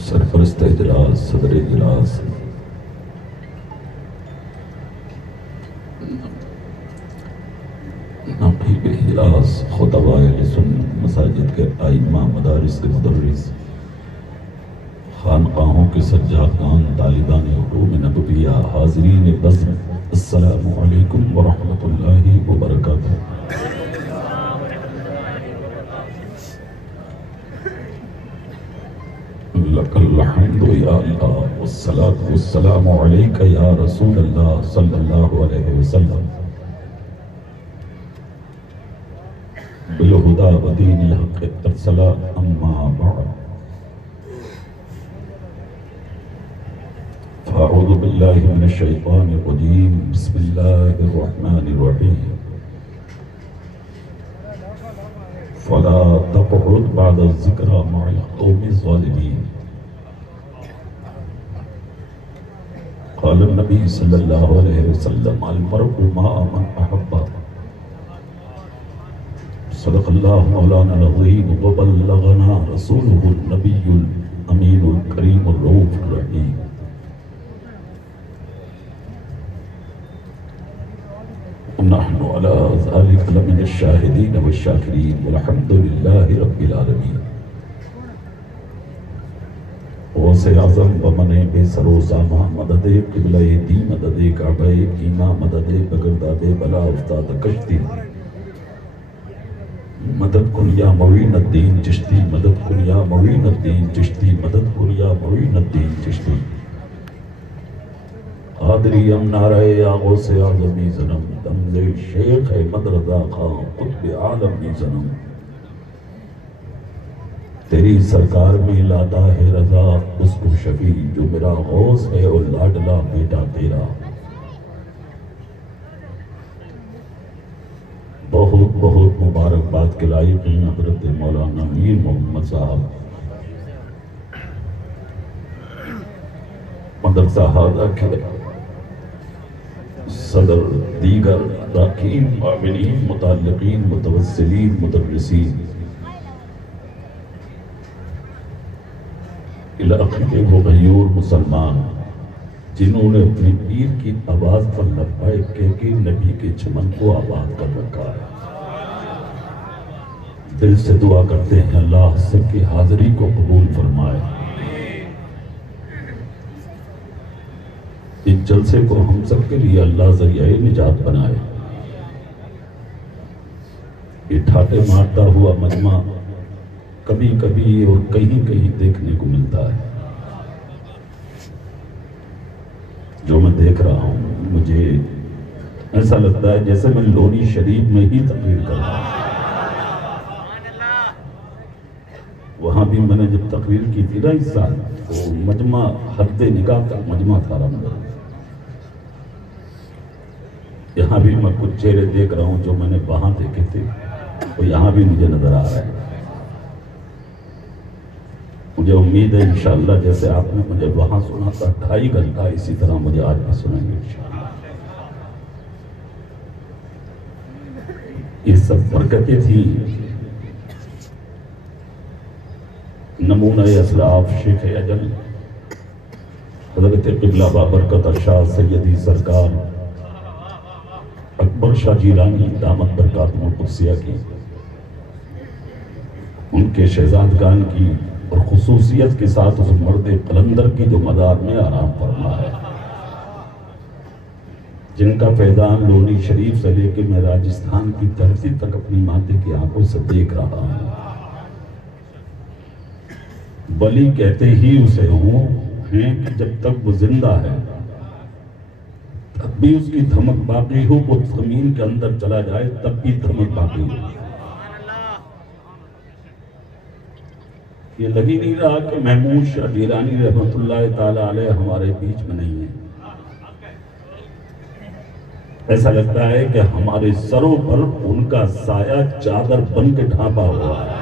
सरपरस्त इजलास, सदर इजलास, नाक़ीब इजलास, खुतबाए सुन्नत, मसाजिद के आइम्मा, मदारिस के मुदर्रिस, खानकाहों के सज्जादान, तालिबान उलूम नबविया, हाज़रीन बज़्म, अस्सलामु अलैकुम व रहमतुल्लाहि व बरकातुहू। लकल हम्दु या अल्लाह वस्सलातु वस्सलामु अलैका या रसूल अल्लाह सल्लल्लाहु अलैहि वसल्लम बिल हुदा व दीनिल हक़ अरसला अम्मा बअद फ़अऊज़ु बिल्लाहि मिनश शैतानिर रजीम बिस्मिल्लाहिर रहमानिर रहीम फ़ला तक़उद बअद ज़िक्रा मअल क़ौमिज़ ज़ालिमीन क़ाल नबी सल्लल्लाहु अलैहि वसल्लम अल मर्उ मअ मन अहब्बा सदक़ल्लाहु मौलाना अज़ीम व बल्लगना रसूलुहुन नबियुल अमीनुल करीमुर रऊफ़ुर रहीम। नहनु अला ज़ालिका लमिनश शाहिदीन वश्शाकिरीन वल्हम्दुलिल्लाहि रब्बिल आलमीन। गौसे आज़म व मने बेसरो सामा मददे क़िबले दी मददे काबे ईमा मददे बगरदादे बला उस्ताद कश्ती मदद कुन या मुईनुद्दीन चिश्ती मदद कुन या मुईनुद्दीन चिश्ती मदद कुन या मुईनुद्दीन चिश्ती क़ादरी हम नाराए या गौसे आज़मी ज़नम दमज़े शेख अहमद रज़ा खां क़ुत्ब आलमी ज़नम तेरी सरकार में लाता है रज़ा उसको शफी जो मेरा गौस है और लाडला बेटा तेरा। बहुत बहुत मुबारकबाद के लायक हैं हज़रत मौलाना मीर मोहम्मद साहब मदरसा हादा के सदर, दीगर राकीन, आमिलीन, मुताल्लिकीन, मुतवस्सिलीन, मुदर्रिसीन इलाक़े वो गयूर मुसलमान जिन्होंने अपनी पीर की आवाज़ पर लब्बैक कह के नबी के चमन को आबाद कर रखा है। दिल से दुआ करते हैं अल्लाह सबकी हाज़िरी को कबूल फरमाए। इस जलसे को हम सब के लिए अल्लाह ज़रिए निजात बनाए। ये ठाटे मारता हुआ मजमा कभी कभी और कहीं कहीं देखने को मिलता है। जो मैं देख रहा हूं मुझे ऐसा लगता है जैसे मैं लोनी शरीफ में ही तकरीर कर रहा हूं। वहां भी मैंने जब तकरीर की थी ना इस साल तो मजमा हद्दे निगाह तक मजमा था रहा। यहाँ भी मैं कुछ चेहरे देख रहा हूँ जो मैंने वहां देखे थे तो यहाँ भी मुझे नजर आ रहा है। मुझे उम्मीद है इंशाअल्लाह जैसे आपने मुझे वहां सुना था 2.5 घंटा इसी तरह मुझे आज भी सुनेंगे इंशाअल्लाह। ये सब बरकतें थी। नमूना असलाफ शेख अजल हज़रत क़िबला बाबरकत शाह सैयदी सरकार अकबर शाह जीलानी दामत बरकातुहुल कुद्सिया की उनके शहजादगान की और खुसूसियत के साथ उस मर्द कलंदर की जो मज़ार में आराम फरमा है, जिनका फैज़ान लोनी शरीफ से लेकर मैं राजस्थान की धरती तक अपनी माते की आंखों से देख रहा हूँ। बली कहते ही उसे हूँ हैं कि जब तक वो जिंदा है तब भी उसकी धमक बाकी हो, वो जमीन के अंदर चला जाए तब भी धमक बाकी हो। ये लग ही नहीं रहा कि महमूद शाह गिलानी रहमतुल्लाह ताला अलैह हमारे बीच में नहीं है। ऐसा लगता है कि हमारे सरों पर उनका साया चादर बन के ढांपा हुआ है।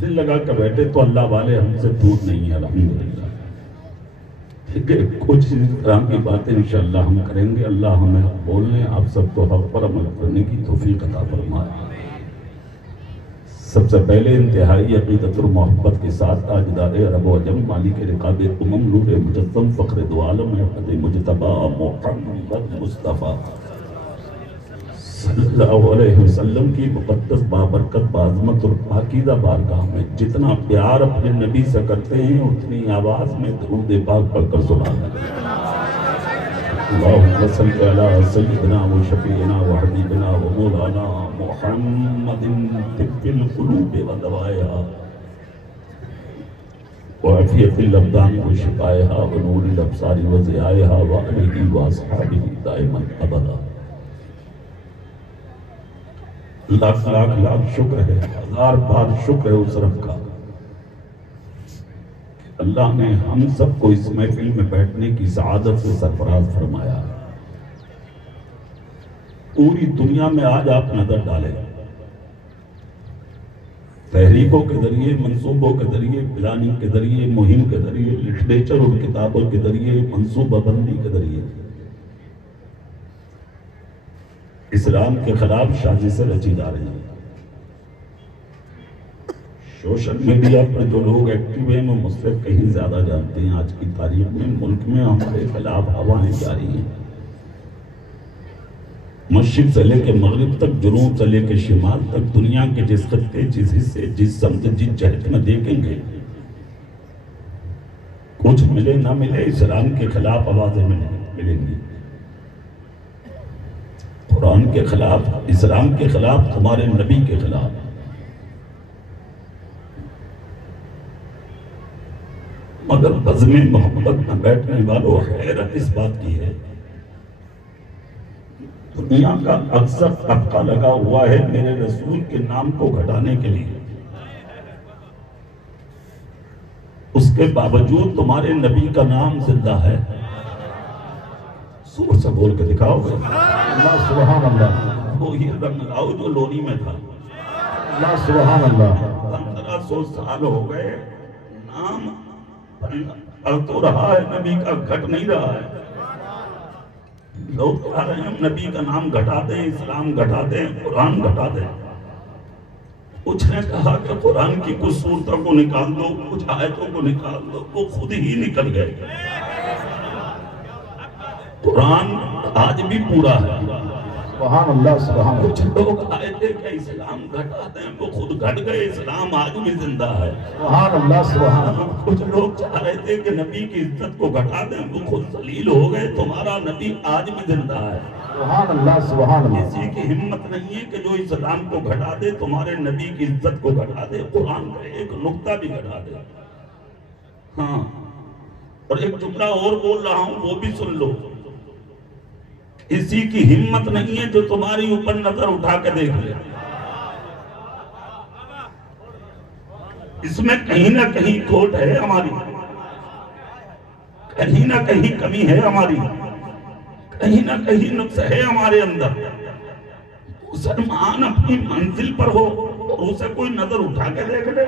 दिल लगा कर बैठे तो अल्लाह वाले हमसे दूर नहीं है अल्हम्दुलिल्लाह। कुछ इस तरह की बातें इंशाअल्लाह हम करेंगे। अल्लाह हमें बोलने, आप सबको हक पर अमल करने की तौफीक अता फरमाए। सबसे पहले इंतहाई अक़ीदत और मोहब्बत के साथ ताजदार अरब व अजम मालिक रिकाब उमम नूर मुजस्सम फ़ख्र दो आलम अहमद मुजतबा मुहम्मद मुस्तफ़ा सल्लल्लाहु अलैहि वसल्लम की मुक़द्दस बाबरकत बाज़मत और पाकीज़ा बारगाह में जितना प्यार अपने नबी से करते हैं उतनी आवाज़ में दरूद पाक पढ़कर सुनाना। अल्लाहुम्मा सल्लि अला सय्यिदिना व शफ़ीइना व हबीबिना व मौलाना मुहम्मदिन तिब्बिल क़ुलूब व दवाइहा व आफ़ियतिल अब्दान व शिफ़ाइहा व नूरिल अब्सार व ज़ियाइहा व आलिहि व अस्हाबिही दाइमन अबदा। लाख लाख लाख शुक्र है, हजार बार शुक्र है उस रब का। अल्लाह ने हम सबको इस महफिल में बैठने की सआदत से सरफराज फरमाया। पूरी दुनिया में आज आप नजर डालें, तहरीकों के जरिए, मंसूबों के जरिए, प्लानिंग के जरिए, मुहिम के जरिए, लिटरेचर और किताबों के जरिए, मंसूबाबंदी के जरिए इस्लाम के खिलाफ साजिशें रची जा रही हैं। सोशल मीडिया पर जो लोग एक्टिव हैं वो मुझसे कहीं ज्यादा जानते हैं। आज की तारीख में मुल्क में हमारे खिलाफ हवाएं जारी हैं। मशरिक से लेकर मगरिब तक, जुनूब से लेकर शिमाल तक, दुनिया के जिस खत्ते, जिस हिस्से, जिस समत, जिस जहत में देखेंगे, कुछ मिले ना मिले, इस्लाम के खिलाफ आवाजें मिलेंगी। कुरान के खिलाफ, इस्लाम के खिलाफ, तुम्हारे नबी के खिलाफ। मगर बज़्म मोहब्बत में बैठने वालों, हैरत इस बात की है, दुनिया का अक्सर तबका लगा हुआ है मेरे रसूल के नाम को घटाने के लिए। उसके बावजूद तुम्हारे नबी का नाम जिंदा है। जोर से बोल के दिखाओगे? अल्लाह सुभान अल्लाह। वो ही रंग लाओ जो लोनी में था। अल्लाह सुभान अल्लाह। 1500 साल हो गए, नाम बढ़ तो रहा है, नबी का घट नहीं रहा है। लोग कह रहे हैं नबी का नाम घटा दें, इस्लाम घटा दें, कुरान घटा दें। कुछ ने कहा कि कुरान की कुछ सूरतों को निकाल दो, कुछ आयतों को निकाल दो, वो खुद ही निकल गए। कुरान आज भी पूरा है। सुभान अल्लाह सुभान। कुछ लोग आए थे कि इस्लाम घटा दें, वो खुद घट गए, इस्लाम आज भी जिंदा है। सुभान अल्लाह सुभान। कुछ लोग चाह रहे थे कि नबी की इज्जत को घटा दें, वो खुद जलील हो गए, तुम्हारा नबी आज भी जिंदा है। सुभान अल्लाह सुभान अल्लाह। किसी की हिम्मत नहीं है कि जो इस्लाम को घटा दे, तुम्हारे नबी की इज्जत को घटा दे, कुरान का एक नुक्ता भी घटा दे। हाँ, और एक जुमला और बोल रहा हूं, वो भी सुन लो। किसी की हिम्मत नहीं है जो तुम्हारी ऊपर नजर उठा के देख ले। इसमें कहीं ना कहीं खोट है हमारी, कहीं ना कहीं कमी है हमारी, कहीं ना कहीं नुक्स है हमारे अंदर। मुसलमान अपनी मंजिल पर हो और उसे कोई नजर उठा के देख ले।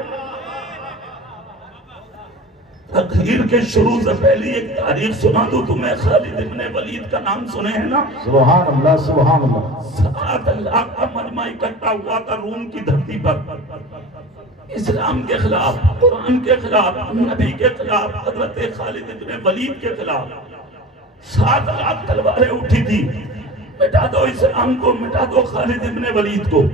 तकरीर के शुरू से पहले एक तारीख सुना दूं तुम्हें। खालिद इब्ने वलीद का नाम सुने हैं ना? सुभान अल्लाह सुभान अल्लाह। 7 लाख का मजमा इकट्ठा हुआ था रूम की धरती पर, इस्लाम के खिलाफ, कुरान के खिलाफ, नबी के खिलाफ, हजरत खालिद इब्ने वलीद के खिलाफ। 7 लाख तलवारें उठी थी, मिटा दो इस्लाम को, मिटा दो खालिद इब्ने वलीद को।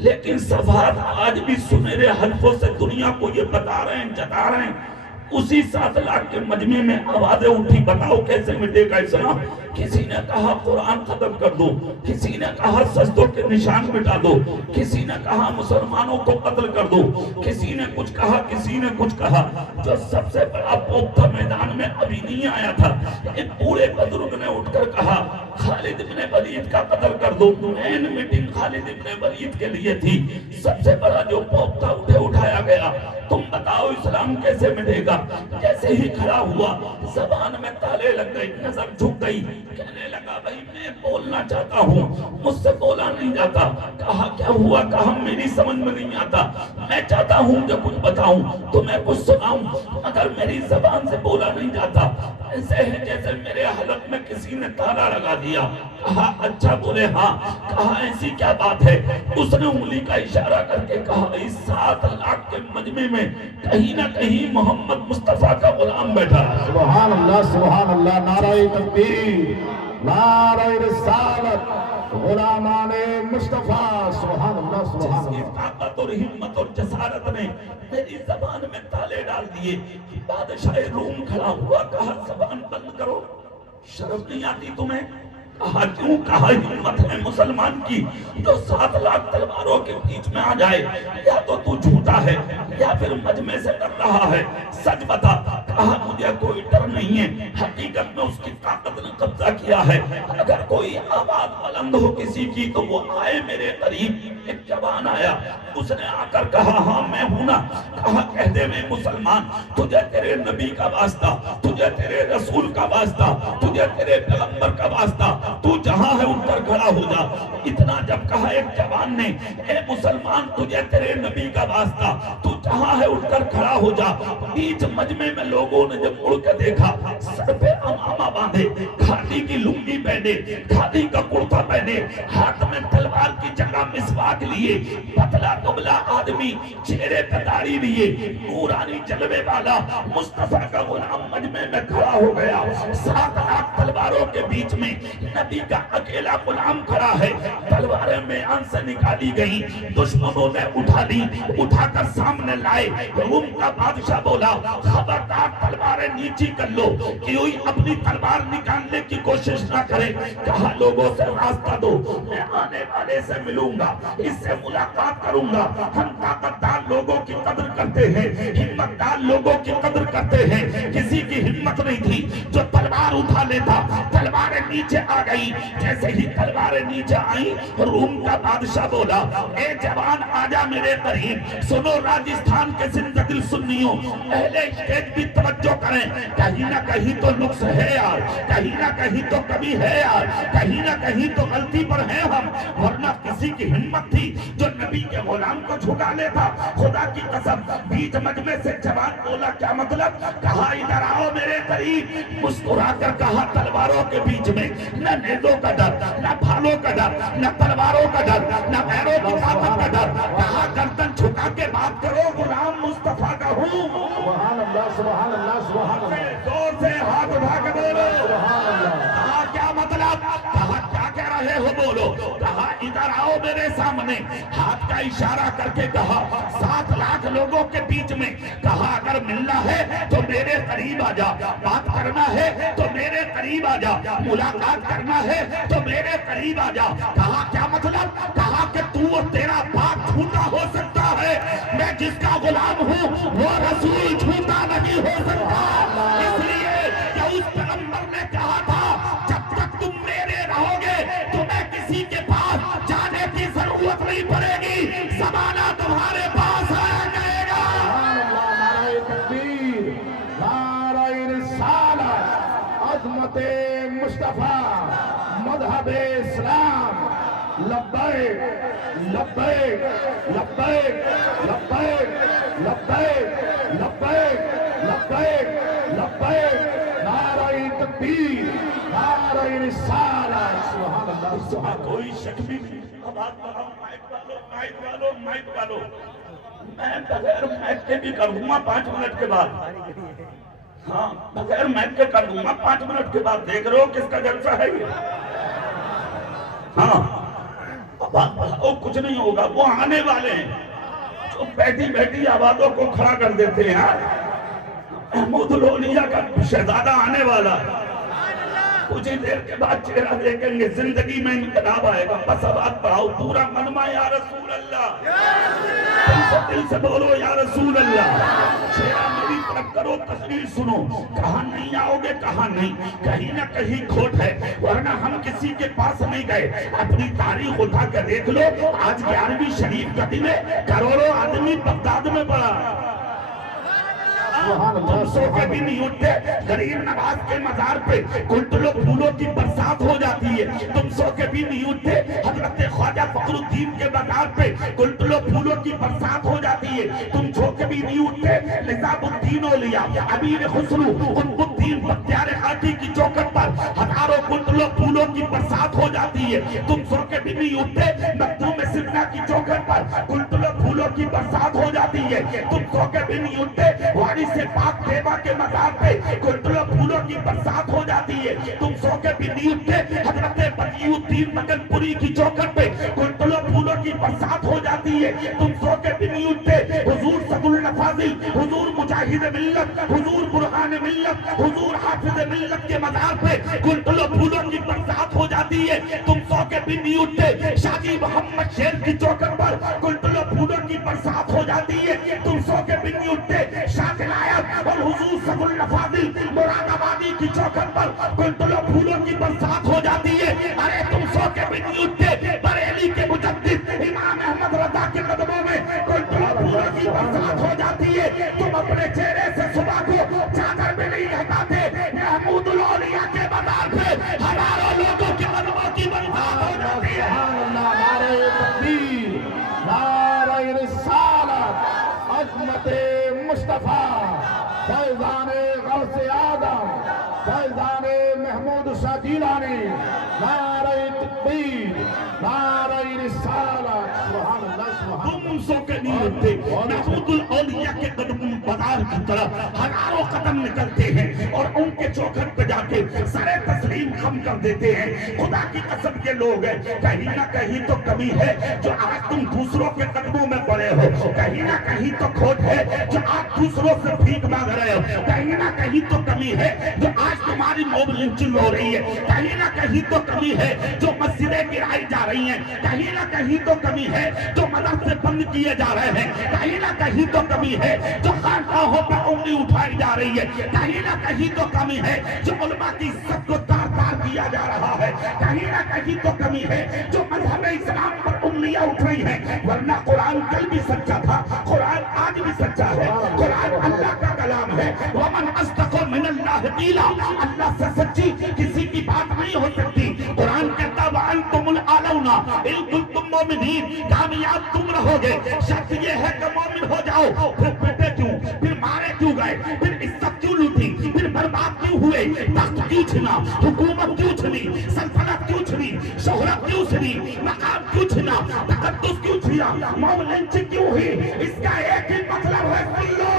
लेकिन सफात आज भी सुनहरे हल्फों से दुनिया को ये बता रहे हैं, जता रहे हैं, उसी 7 लाख के मजमे में आवाजें उठी, बताओ कैसे मिटेगा इस्लाम। किसी ने कहा कुरान खत्म कर दो, किसी ने कहा सजदों के निशान मिटा दो, किसी ने कहा मुसलमानों को कत्ल कर दो, किसी ने कुछ कहा, किसी ने कुछ कहा। जो सबसे बड़ा पोता मैदान में अभी नहीं आया था, एक बूढ़े बुजुर्ग ने उठकर कहा खालिद इब्ने वलीद का कत्ल कर दो। मेन मीटिंग खालिद इब्न वलीद के लिए थी। सबसे बड़ा जो खौफ था उठाया गया। तुम बताओ इस्लाम कैसे मिटेगा? जैसे ही खड़ा हुआ जबान में ताले लग गई, नजर झुक गई, कहने लगा भाई मैं बोलना चाहता हूँ, मुझसे बोला नहीं जाता। कहा क्या हुआ? कहा मेरी समझ में नहीं आता, मैं चाहता हूँ जो कुछ बताऊं तो मैं कुछ सुनाऊं, मगर मेरी जबान से बोला नहीं जाता। ऐसे है जैसे मेरे हलक में किसी ने ताला लगा दिया। कहा अच्छा बोले हाँ। कहा ऐसी क्या बात है? उसने उंगली का इशारा करके कहा इस 7 लाख के मजमे में कहीं ना कहीं मोहम्मद मुस्तफा का गुलाम बैठा है। सुभान अल्लाह, सुभान अल्लाह, नारे तकबीर, नारे रिसालत, गुलामाने मुस्तफा, सुभान अल्लाह, सुभान जिसकी अल्लाह। ताकत और हिम्मत और जसारत ने मेरी जबान में ताले डाल दिए। बादशाह रूम खड़ा हुआ, कहा जबान बंद करो, शर्म नहीं आती तुम्हें? कहा क्यों? कहा हिम्मत है मुसलमान की जो 7 लाख तलवारों के बीच में आ जाए। या तो तू झूठा है या फिर मजमे से डर रहा है, सच बता। कहा मुझे कोई डर नहीं है, हकीकत में उसकी ताकत ने कब्जा किया है। अगर कोई आवाज बुलंद हो किसी की तो वो आए मेरे करीब। एक जवान आया, उसने आकर कहा हाँ मैं हूं ना। कहा कह दे मैं मुसलमान, तुझे तेरे नबी का वास्ता, तुझे तेरे रसूल का वास्ता, तुझे तेरे पैगंबर का वास्ता, तू जहां है उठकर खड़ा हो जा। इतना जब कहा एक जवान ने, ए मुसलमान तुझे तेरे नबी का वास्ता, तू जहां है उठकर खड़ा हो जा। बीच मजमे में लोगों ने जब मुड़ कर देखा, सर पे अमामा बांधे, खादी की लुंगी पहने, खादी का कुर्ता पहने, हाथ में तलवार की जगह मिसवाक लिए, पतला दुबला आदमी, चेहरे पे दाढ़ी लिए, नूरानी जलवे वाला मुस्तफा का गुलाम मजमे में खड़ा हो गया। 7 लाख तलवारों के बीच में नबी का अकेला गुलाम खड़ा है। तलवारें म्यान से निकाली गई, दुश्मनों ने उठा ली, उठाकर सामने लाए। रूम का बादशाह बोला खबरदार तलवारें नीची कर लो, कोई अपनी तलवार निकालने की कोशिश ना करे। कहा लोगों से रास्ता दो, मैं आने वाले से मिलूंगा, इससे मुलाकात करूंगा। हम ताकतदार लोगों की कदर करते हैं, हिम्मतदार लोगों की कदर करते हैं। किसी की हिम्मत नहीं थी जो तलवार उठा लेता। तलवारें नीचे आ गई। जैसे ही तलवारें नीचे आई, रूम का बादशाह बोला ए जवान आजा मेरे करीब। सुनो राजस्थान के जिंदगी सुन्नियों, पहले स्टेज भी तवज्जो करें, कहीं ना कहीं तो नुक्स है यार, कहीं ना कहीं तो कमी है यार, कहीं ना कहीं तो गलती पर है हम। वरना किसी की हिम्मत थी जो नबी के गुलाम को झुका लेता? खुदा की कसम, बीच मजमे से जवान बोला क्या मतलब? कहा इधर आओ मेरे करीब। मुस्कुराकर कहा तलवारों के बीच में न नेजों का डर, न भालों का डर, न तलवारों का डर, न पैरों की ताकत का डर। कहा गर्दन झुका के बात करो, गुलाम मुस्तफा का हूँ। सुभान अल्लाह, सुभान अल्लाह, सुभान अल्लाह, जोर से हाथ उठा के बोलो सुभान अल्लाह। कहा क्या मतलब? कहा क्या कह रहे हो बोलो। कहा इधर आओ मेरे सामने। हाथ का इशारा करके कहा 7 लाख लोगों के बीच में। कहा अगर मिलना है तो मेरे करीब आ जा, बात करना है तो मेरे करीब आ जा, मुलाकात करना है तो मेरे करीब आ जा। कहा क्या मतलब? कहा कि तू और तेरा बाप झूठा हो सकता है, मैं जिसका गुलाम हूँ वो रसूल झूठा नहीं हो सकता। इसलिए कि उस पैगंबर ने कहा था जब तक तुम मेरे रहोगे तुम्हें किसी के पास जाने की जरूरत नहीं पड़ेगी, ज़माना तुम्हारे पास आया जाएगा। सुभान अल्लाह, नारे तकबीर, नारे रिसालत, अज़मते मुस्तफा, मज़हबे इस्लाम। लब्बैक लब्बैक लब्बैक लब्बैक लब्बैक लब्बैक लब्बैक लब्बैक, नारे तकबीर, नारे रिसालत। सुभान अल्लाह, सुभान अल्लाह। कोई शक भी नहीं। अब हाथ बढ़ाओ, माइक वालो, माइक वालो, माइक वालो। मैं बगैर माइक के भी कर दूंगा 5 मिनट के बाद। हाँ बगैर माइक के कर दूंगा 5 मिनट के बाद। देख रहे हो किसका जलसा है ये? हाँ बात बढ़ाओ, कुछ नहीं होगा। वो आने वाले हैं जो बैठी बैठी आवाजों को खड़ा कर देते हैं यार। महमूद लोनिया का शहजादा आने वाला है। कुछ ही देर के बाद चेहरा देखेंगे, जिंदगी में इनकलाब आएगा। बस आवाज बढ़ाओ पूरा मनमा, या रसूल अल्लाह, दिल से बोलो या रसूल अल्लाह। चेहरा मेरी तरफ करो, तस्वीर सुनो। कहाँ नहीं आओगे, कहाँ नहीं, कहीं ना कहीं खोट है, वरना हम किसी के पास नहीं गए। अपनी तारीख उठा कर देख लो, आज 11वीं शरीफ का दिन है, करोड़ों आदमी बगदाद में पड़ा। तुम सो के भी नहीं उठते, गरीब नवाज के मजार पे कुंटलों फूलों की बरसात हो जाती है। तुम सो के भी नहीं उठते, हजरत ख्वाजा फखरुद्दीन के मजार पे कुंटलों फूलों की बरसात हो जाती है। तुम सो के भी नहीं उठते, निजामुद्दीन औलिया, अमीर खुसरू, कुतुबुद्दीन बख्तियार खाकी की चौखट पर हजारों कुंटलों फूलों की बरसात हो जाती है। तुम सो के भी नहीं उठते, मखदूम सिन्ना की चौखट पर कुंटलों फूलों की बरसात हो जाती है। तुम सो के भी नहीं उठते, वारिस से पाक देवा के मजार पे कुंटलों फूलों की बरसात हो जाती है। तुम सो के भी नहीं उठते, हजरत बदियुद्दीन मगनपुरी की चौखट पे कुंटलों फूलों की बरसात हो जाती है। तुम सो के भी नहीं उठते, हुजूर सदुल नफाजिल, हुजूर मुजाहिद मिल्लत, हुजूर बुरहान मिल्लत, हुजूर हाफिज मिल्लत के मजार पे कुंटलों फूलों की बरसात हो जाती है। तुम सो के भी नहीं उठते, शादी मोहम्मद शेर की चौखट पर कुंटलों फूलों की बरसात हो जाती है। तुम सो के भी नहीं उठते, और हुजूर सदुल नफाजिल मुरादाबादी की चौखट पर कुंटलों फूलों की बरसात हो जाती है। अरे तुम सो के भी नहीं उठते, बरेली के मुजद्दिद इमाम अहमद रजा के कदमों में कुंटलों फूलों की बरसात हो जाती है। तुम अपने चेहरे से सुबह को चादर में नहीं हटाते, महमूदुल औलिया के मजार पे हजारों लोगों के कदमों की बरसात हो जाती है। नारे तकबीर, नारे रिसालत, अज़मते मुस्तफा, फैज़ाने गौसे आदम, फैज़ाने महमूद शाह जीलानी, नारे तकबीर, नारे रिसालत, सुभान अल्लाह, सुभान अल्लाह। तुम सो के नहीं उठते, महमूदुल औलिया के कदम बाजार की तरफ हजारों कदम निकलते हैं और उनके चौखट पे जाके सारे तस्लीम खम कर देते हैं। खुदा की कसम के लोग हैं, कहीं ना कहीं तो कमी है जो आज तुम दूसरों के कदमों में पड़े हो, कहीं ना कहीं तो खोट है जो आज दूसरों से भीख मांग रहे हो, कहीं ना कहीं तो कमी है जो आज तुम्हारी मोब लिंचिंग हो रही है, कहीं ना कहीं तो कमी है जो मस्जिदें गिराई जा रही हैं, कहीं ना कहीं तो कमी है जो मदरसे बंद किए जा रहे हैं, कहीं ना कहीं तो कमी है जो खानकाहों पर उंगली उठाई जा रही है, कहीं ना कहीं तो कमी है जो उलमा की इज्जत को तार तार किया जा रहा है, कहीं ना कहीं तो कमी है जो मजहब इस्लाम पर उंगलियां उठ रही हैं। वरना कुरान कल भी सच्चा था, कुरान आज भी सच्चा है, कुरान अल्लाह का कलाम है। वमन अस्दक़ु मिनल्लाहि क़ीला, अल्लाह से सच्ची किसी की बात नहीं हो सकती। कुरान कहता व अंतुमुल आलौना इन कुंतुम मोमिनीन, कामयाब तुम रहोगे, शर्त ये है कि मोमिन हो जाओ। फिर पिटे क्यों, फिर मारे क्यों गए, फिर इज्जत क्यों लूटी, फिर बर्बाद क्यों हुए, तख्त क्यों छिना, हुकूमत क्यों छिनी, सल्तनत क्यों छिनी, शोहरत क्यों छिनी, मकाम क्यों छिना, तकद्दुस क्यों छिना, मोम लिंचिंग क्यों हुई? इसका एक ही मतलब है, सुन लो,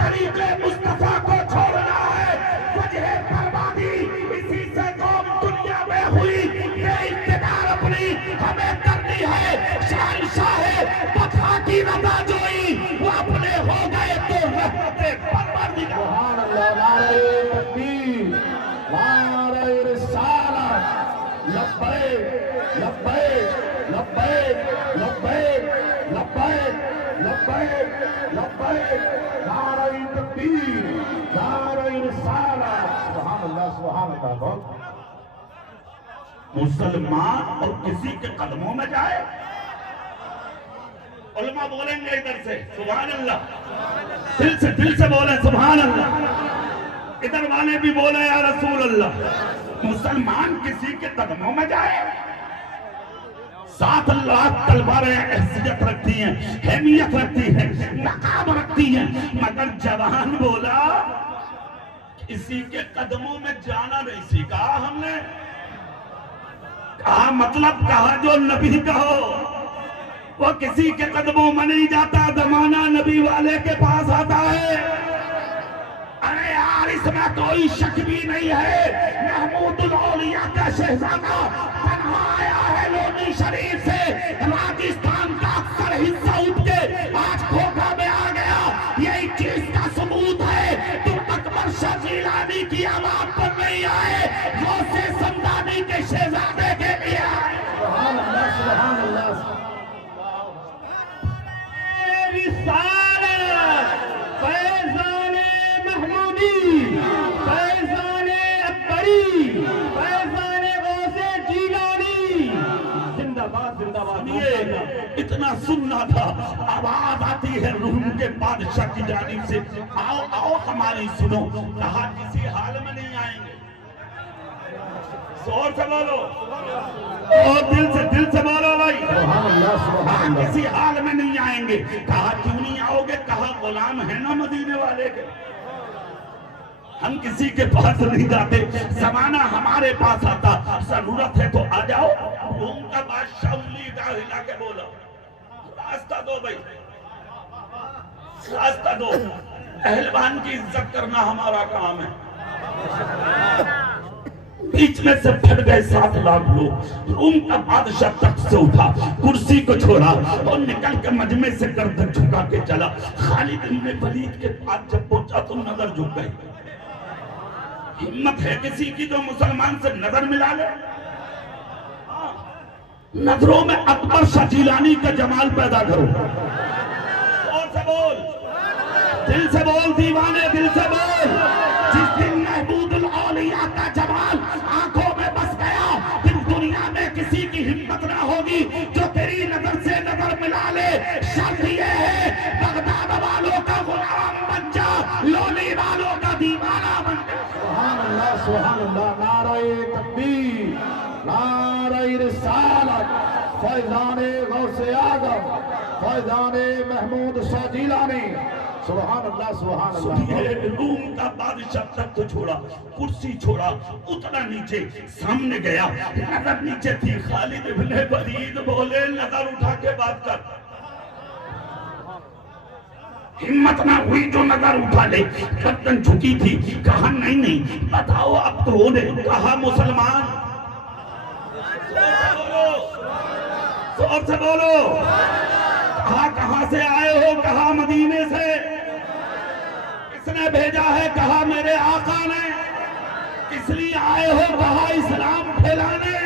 तरीक़े मुस्तफा को छोड़ना है, वजह बर्बादी इसी से कौम दुनिया में हुई। ये इक़्तिदार अपनी हमें करनी है, शहंशाह बता की रज़ा जोई, वो अपने हो गए तो रहमते परवरदिगार। सुभान अल्लाह, नारे तकबीर, नारे रिसालत, लब्बैक लब्बैक लब्बैक लब्बैक लब्बैक लब्बैक लब्बैक, नारे तकबीर, नारे रिसालत, सुभान अल्लाह, सुभान अल्लाह। मुसलमान और किसी के कदमों में जाए, उलमा बोलेंगे इधर से सुभान अल्लाह, दिल से बोले सुभान अल्लाह, इधर वाले भी बोले या रसूल अल्लाह। मुसलमान किसी के कदमों में जाए, 7 लाख तलवारें हैसियत रखती हैं, अहमियत रखती हैं, नकाब रखती हैं, मगर जवान बोला किसी के कदमों में जाना नहीं सीखा हमने। कहा मतलब कहा जो नबी कहो, वो किसी के कदमों में नहीं जाता, जमाना नबी वाले के पास आता है। अरे यार इसमें कोई शक भी नहीं है, महमूदुल औलिया का शहजादा तन्हा आया है लोधी शरीफ से, राजस्थान का अक्सर हिस्सा उठ के आज खोखा में आ गया। यही चीज का सबूत है, तुम अकबर शाह जिलानी की आवाज पर नहीं आए, वो से इतना सुनना था। आवाज आती है रूम के बादशाह की जानिब से, आओ आओ हमारी सुनो। कहा किसी हाल में नहीं आएंगे। जोर से बोलो और दिल से बोलो भाई। कहा किसी हाल में नहीं आएंगे। कहा क्यों नहीं आओगे? कहा गुलाम है ना मदीने वाले के, हम किसी के पास नहीं जाते, जमाना हमारे पास आता, जरूरत है तो आ जाओ। रूम का बादशाह उंगली हिला के बोला, रास्ता दो भाई, रास्ता दो। पहलवान की इज्जत करना हमारा काम है। बीच में से फट गए 7 लाख लोग। रूम का बादशाह तख्त से उठा, कुर्सी को छोड़ा और निकल के मजमे से गर्दन झुका के चला। खालिद इब्न वलीद के पास जब पहुंचा तो नजर झुक गई। हिम्मत है किसी की जो मुसलमान से नजर मिला ले? नजरों में अकबर शाह जिलानी का जमाल पैदा करो। और से बोल, दिल से बोल दीवाने, दिल से बोल। जिस दिन महमूदुल औलिया का जमाल आंखों में बस गया, फिर दुनिया में किसी की हिम्मत ना होगी जो तेरी नजर से नजर मिला ले। शर्त ये है बगदाद वालों का गुलाम बन जा, लोली वालों का दीवाना बन जा। सुभान अल्लाह, नारे तकबीर, नारे रिसालत, फैज़ाने गौसे आज़म, फैज़ाने महमूद शाह जिलानी। सुभान अल्लाह, सुभान अल्लाह। रूम का बादशाह तख्त छोड़ा, कुर्सी छोड़ा, उतना नीचे, सामने गया, नजर नीचे थी। खालिद इब्न वलीद बोले, नजर उठा के बात कर। हिम्मत ना हुई जो नजर उठा ले। गर्दन झुकी थी। कहा नहीं नहीं, बताओ अब तो ने। कहा मुसलमान। जोर से बोलो। कहा कहां से आए हो? कहा मदीने से। किसने भेजा है? कहा मेरे आका ने। किस लिए आए हो? कहा इस्लाम फैलाने।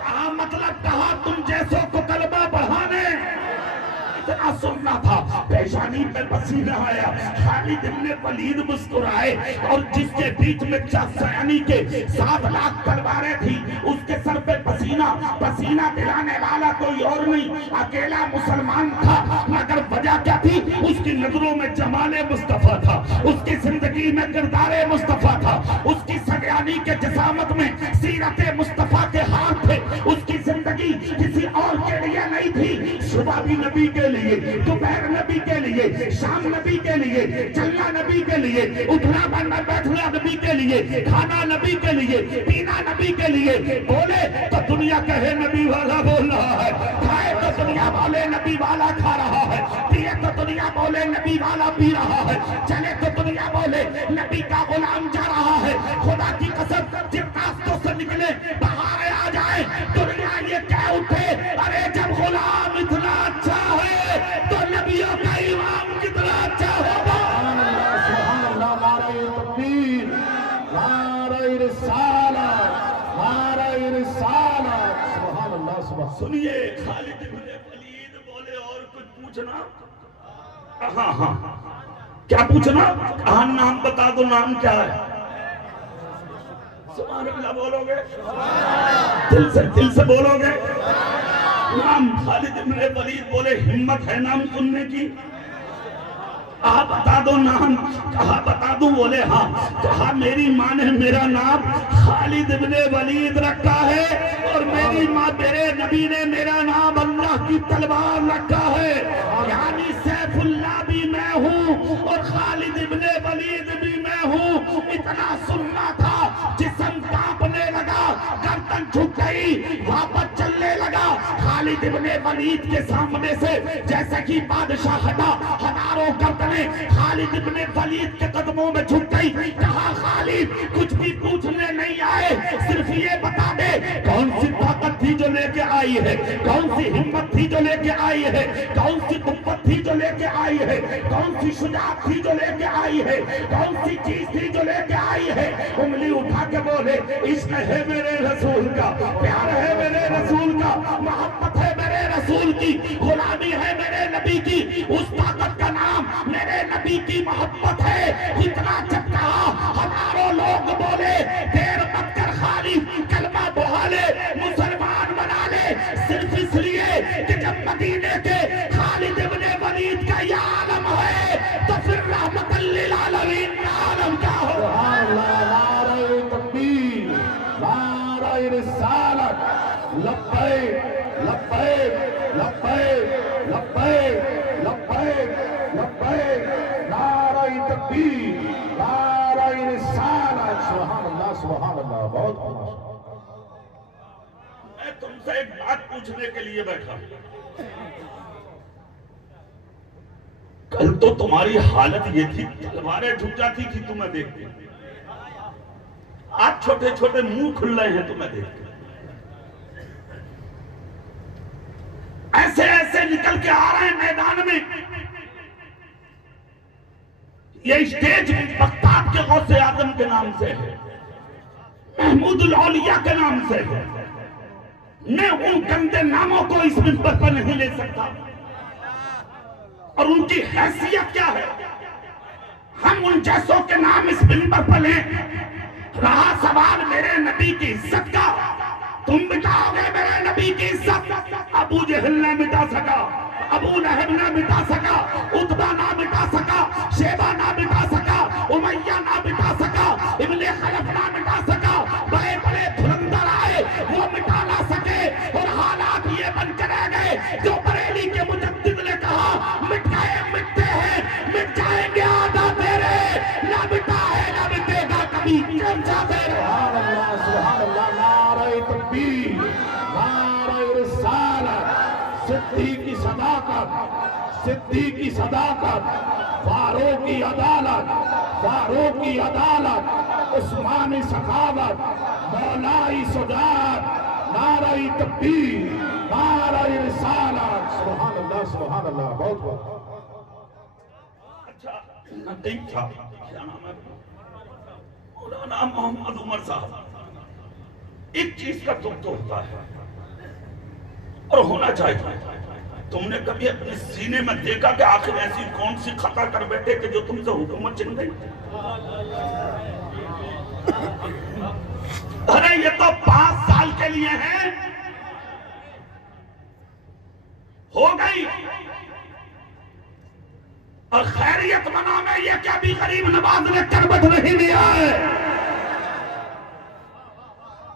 कहा मतलब? कहा तुम जैसों को कलमा बढ़ाने। इतना सुनना था, पेशानी पे पसीना आया। खालिद इब्न वलीद मुस्कुराए और जिसके बीच में सयानी के 7 लाख तलवारें थी, उसके सर पे पसीना दिलाने वाला कोई और नहीं, अकेला मुसलमान था। मगर वजह क्या थी? उसकी नजरों में जमाले मुस्तफा था, उसकी जिंदगी में किरदारे मुस्तफा था, उसकी सयानी के जसामत में सीरते मुस्तफा के हाथ थे। उसकी जिंदगी किसी और के लिए नहीं थी। सुबह भी नबी के लिए, दोपहर नबी के लिए, शाम नबी के लिए, चलना नबी के लिए, उठना बैठना नबी के लिए, खाना नबी के लिए, पीना नबी के लिए। बोले तो दुनिया कहे नबी वाला बोल रहा है, खाए तो दुनिया बोले नबी वाला खा रहा है, पिए तो दुनिया बोले नबी वाला पी रहा है, चले तो दुनिया बोले नबी का गुलाम जा रहा है। खुदा की कसम, जिन रास्तों से निकले बाहर आ जाए, दुनिया ये कह उठे, अरे जब गुलाम इतना अच्छा है तो नबियों का इमाम कितना अच्छा होगा। सुभान अल्लाह, नारे तकबीर, नारे रिसालत, नारे रिसालत। सुभान अल्लाह, सुभान। सुनिए, खालिद इब्न वलीद बोले और कुछ पूछना? हाँ हाँ, क्या पूछना? कहा नाम बता दो, नाम क्या है? सुभान अल्लाह बोलोगे? दिल से बोलोगे? नाम खालिद इब्न वलीद बोले, हिम्मत है नाम सुनने की? कहा बता दो नाम। कहा बता दूं? बोले हाँ। कहा मेरी माँ ने मेरा नाम खालिद इब्न वलीद रखा है और मेरी माँ, मेरे नबी ने मेरा नाम अल्लाह की तलवार रखा है। यानी सैफुल्लाह भी मैं हूँ और खालिद इब्न वलीद भी मैं हूँ। इतना सुनना था, जिस्म कांपने लगा, गर्दन झुक गई, वापस चलने लगा। खालिद इब्न वलीद के सामने से जैसे कि बादशाह हटा, हजारों गर्दनें खालिद इब्न वलीद के कदमों में झुक गई। कहा खालिद, कुछ भी पूछने नहीं आए, सिर्फ ये बता दे कौन सी ताकत थी जो लेके आई है, कौन सी हिम्मत थी जो लेके आई है, कौन सी कुव्वत थी जो लेके आई है, कौन सी शुजाअत थी जो लेके आई है, कौन सी चीज थी जो लेके आई है। उंगली उठा के बोले, इश्क है मेरे रसूल का, प्यार है मेरे रसूल का, मोहब्बत है मेरे रसूल की, गुलामी है मेरे नबी की। उस ताकत का नाम मेरे नबी की मोहब्बत है। इतना जब कहा, हजारों लोग बोले, देर मत कर खालिद, कलमा बोहा ले, मुसलमान बना ले। सिर्फ इसलिए कि जब रिसालत लब्बैक लब्बैक लब्बैक लब्बैक लब्बैक लब्बैक नारा तकबीर नारा रिसालत सुभान अल्लाह सुभान अल्लाह। बहुत मैं तुमसे एक बात पूछने के लिए बैठा। कल तो तुम्हारी हालत ये थी, तलवारें झुक जाती थी तुम्हें देख के, आज छोटे छोटे मुंह खुल रहे हैं तुम्हें देख के। ऐसे ऐसे निकल के आ रहे हैं मैदान में। ये स्टेज बख्ताब के गौसे आजम के नाम से है, महमूदुल औलिया के नाम से है। मैं उन गंदे नामों को इस मिंबर पर नहीं ले सकता, और उनकी हैसियत क्या है। हम उन जैसों के नाम इस मिंबर पर लें। रहा सवाल मेरे नबी की इज्जत का, तुम मिटाओगे मेरे नबी की इज्जत। अबू जहल ने मिटा सका, अबू लहब ने मिटा सका, उतबा ना मिटा सका, शेबा ना मिटा सका, उमैया ना मिटा सका, इब्ने खलफ ना मिटा सका। बड़े बड़े धुरंधर आए, वो मिटा ना सके, और हालात ये बन कर रह गए जो बरेली के मुजद्दिद ने कहा, मिट गए मिटते हैं, मिट जाएंगे आधा तेरे, ना मिटा है ना मिटेगा कभी। सुभान अल्लाह नारा तकबीर नारा रिसालत। सिद्दीक की सदाकत, सिद्दीक की सदाकत, फारूक की अदालत, फारूक की अदालत, उस्मानी सखावत, मौलाई सुजात, नारा तकबीर नारा रिसालत। सुभान अल्लाह सुभान अल्लाह। बहुत अच्छा नदीम साहब, क्या नाम है, मौलाना मोहम्मद उमर साहब। एक चीज का दुख तो होता है और होना चाहिए। तुमने कभी अपने सीने में देखा कि आखिर ऐसी कौन सी खता कर बैठे कि जो तुमसे हुकूमत छिन गई। अरे ये तो 5 साल के लिए है, हो गई। और खैरियत मना में ये क्या भी गरीब नवाज ने करबट नहीं लिया है।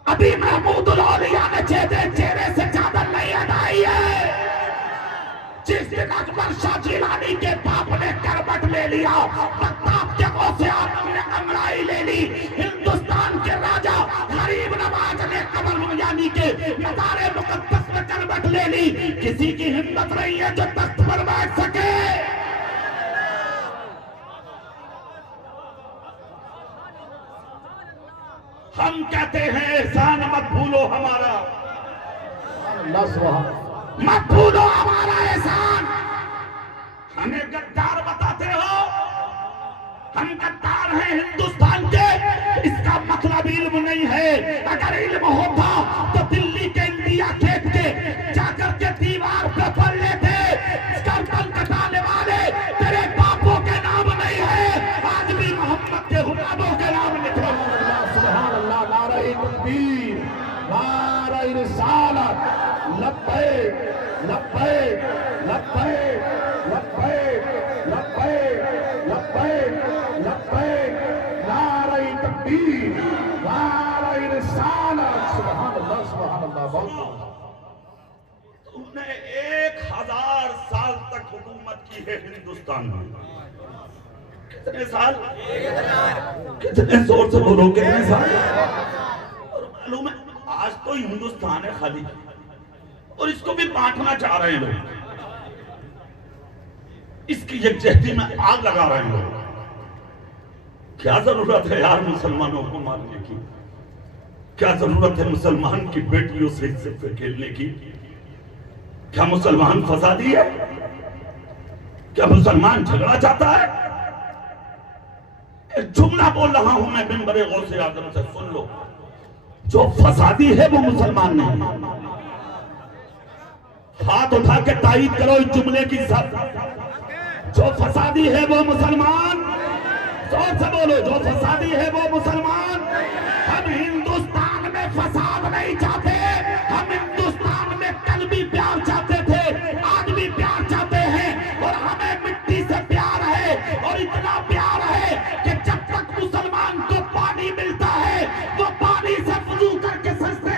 अभी महमूदुल औलिया ने चेहरे से चादर नहीं हटाई है। जिस दिन अकबर शाह जिलानी के बाप ने करबट ले लिया, बगदाद के गौसे आजम ने अंगड़ाई ले ली, हिंदुस्तान के राजा गरीब नवाज ने कमर यानी के मज़ारे मुक़द्दस में करबट ले ली। किसी की हिम्मत नहीं है जो तख्त पर बैठ सके। हम कहते हैं एहसान मत भूलो हमारा, मत भूलो हमारा एहसान। हमें गद्दार बताते हो, हम गद्दार हैं हिंदुस्तान के, इसका मतलब इल्म नहीं है। अगर इल्म होता तो दिल्ली के इंडिया गेट के जाकर के दीवार पे पढ़ लेते। गर्दन कटाने वाले तेरे बापों के नाम नहीं है, आज भी मोहम्मद के गुलामों के नाम लिखो। सुभान अल्लाह नारा तकबीर नारा रिसालत लब्बैक लब्बैक लब्बैक लब्बैक लब्बैक लब्बैक लब्बैक नारा तकबीर नारा रिसालत। सुभान अल्लाह सुभान अल्लाह। बहुत तुमने 1000 साल तक हुकूमत की है हिंदुस्तान में। कितने साल, कितने जोर से बोलो, कितने साल। और मालूम है आज तो हिंदुस्तान है खाली, और इसको भी बांटना चाह रहे हैं लोग। इसकी यकजहती में आग लगा रहे हैं लोग। क्या जरूरत है यार मुसलमानों को मारने की, क्या जरूरत है मुसलमान की बेटियों से इज्जत से खेलने की। क्या मुसलमान फसादी है, क्या मुसलमान झगड़ा चाहता है। एक जुमला बोल रहा हूं मैं मिंबर गौसे आजम से, सुन लो। जो फसादी है वो मुसलमान नहीं। हाथ उठा के तायीद करो इस जुमले की सब। जो फसादी है वो मुसलमान, जोर से बोलो, जो फसादी है वो मुसलमान। हम हिंदुस्तान में फसाद नहीं चाहते, हम हिंदुस्तान में कल भी प्यार चाहते थे, आज भी प्यार चाहते हैं, और हमें मिट्टी से प्यार है। और इतना प्यार है कि जब तक मुसलमान को पानी मिलता है वो पानी से वुजू करके सजदे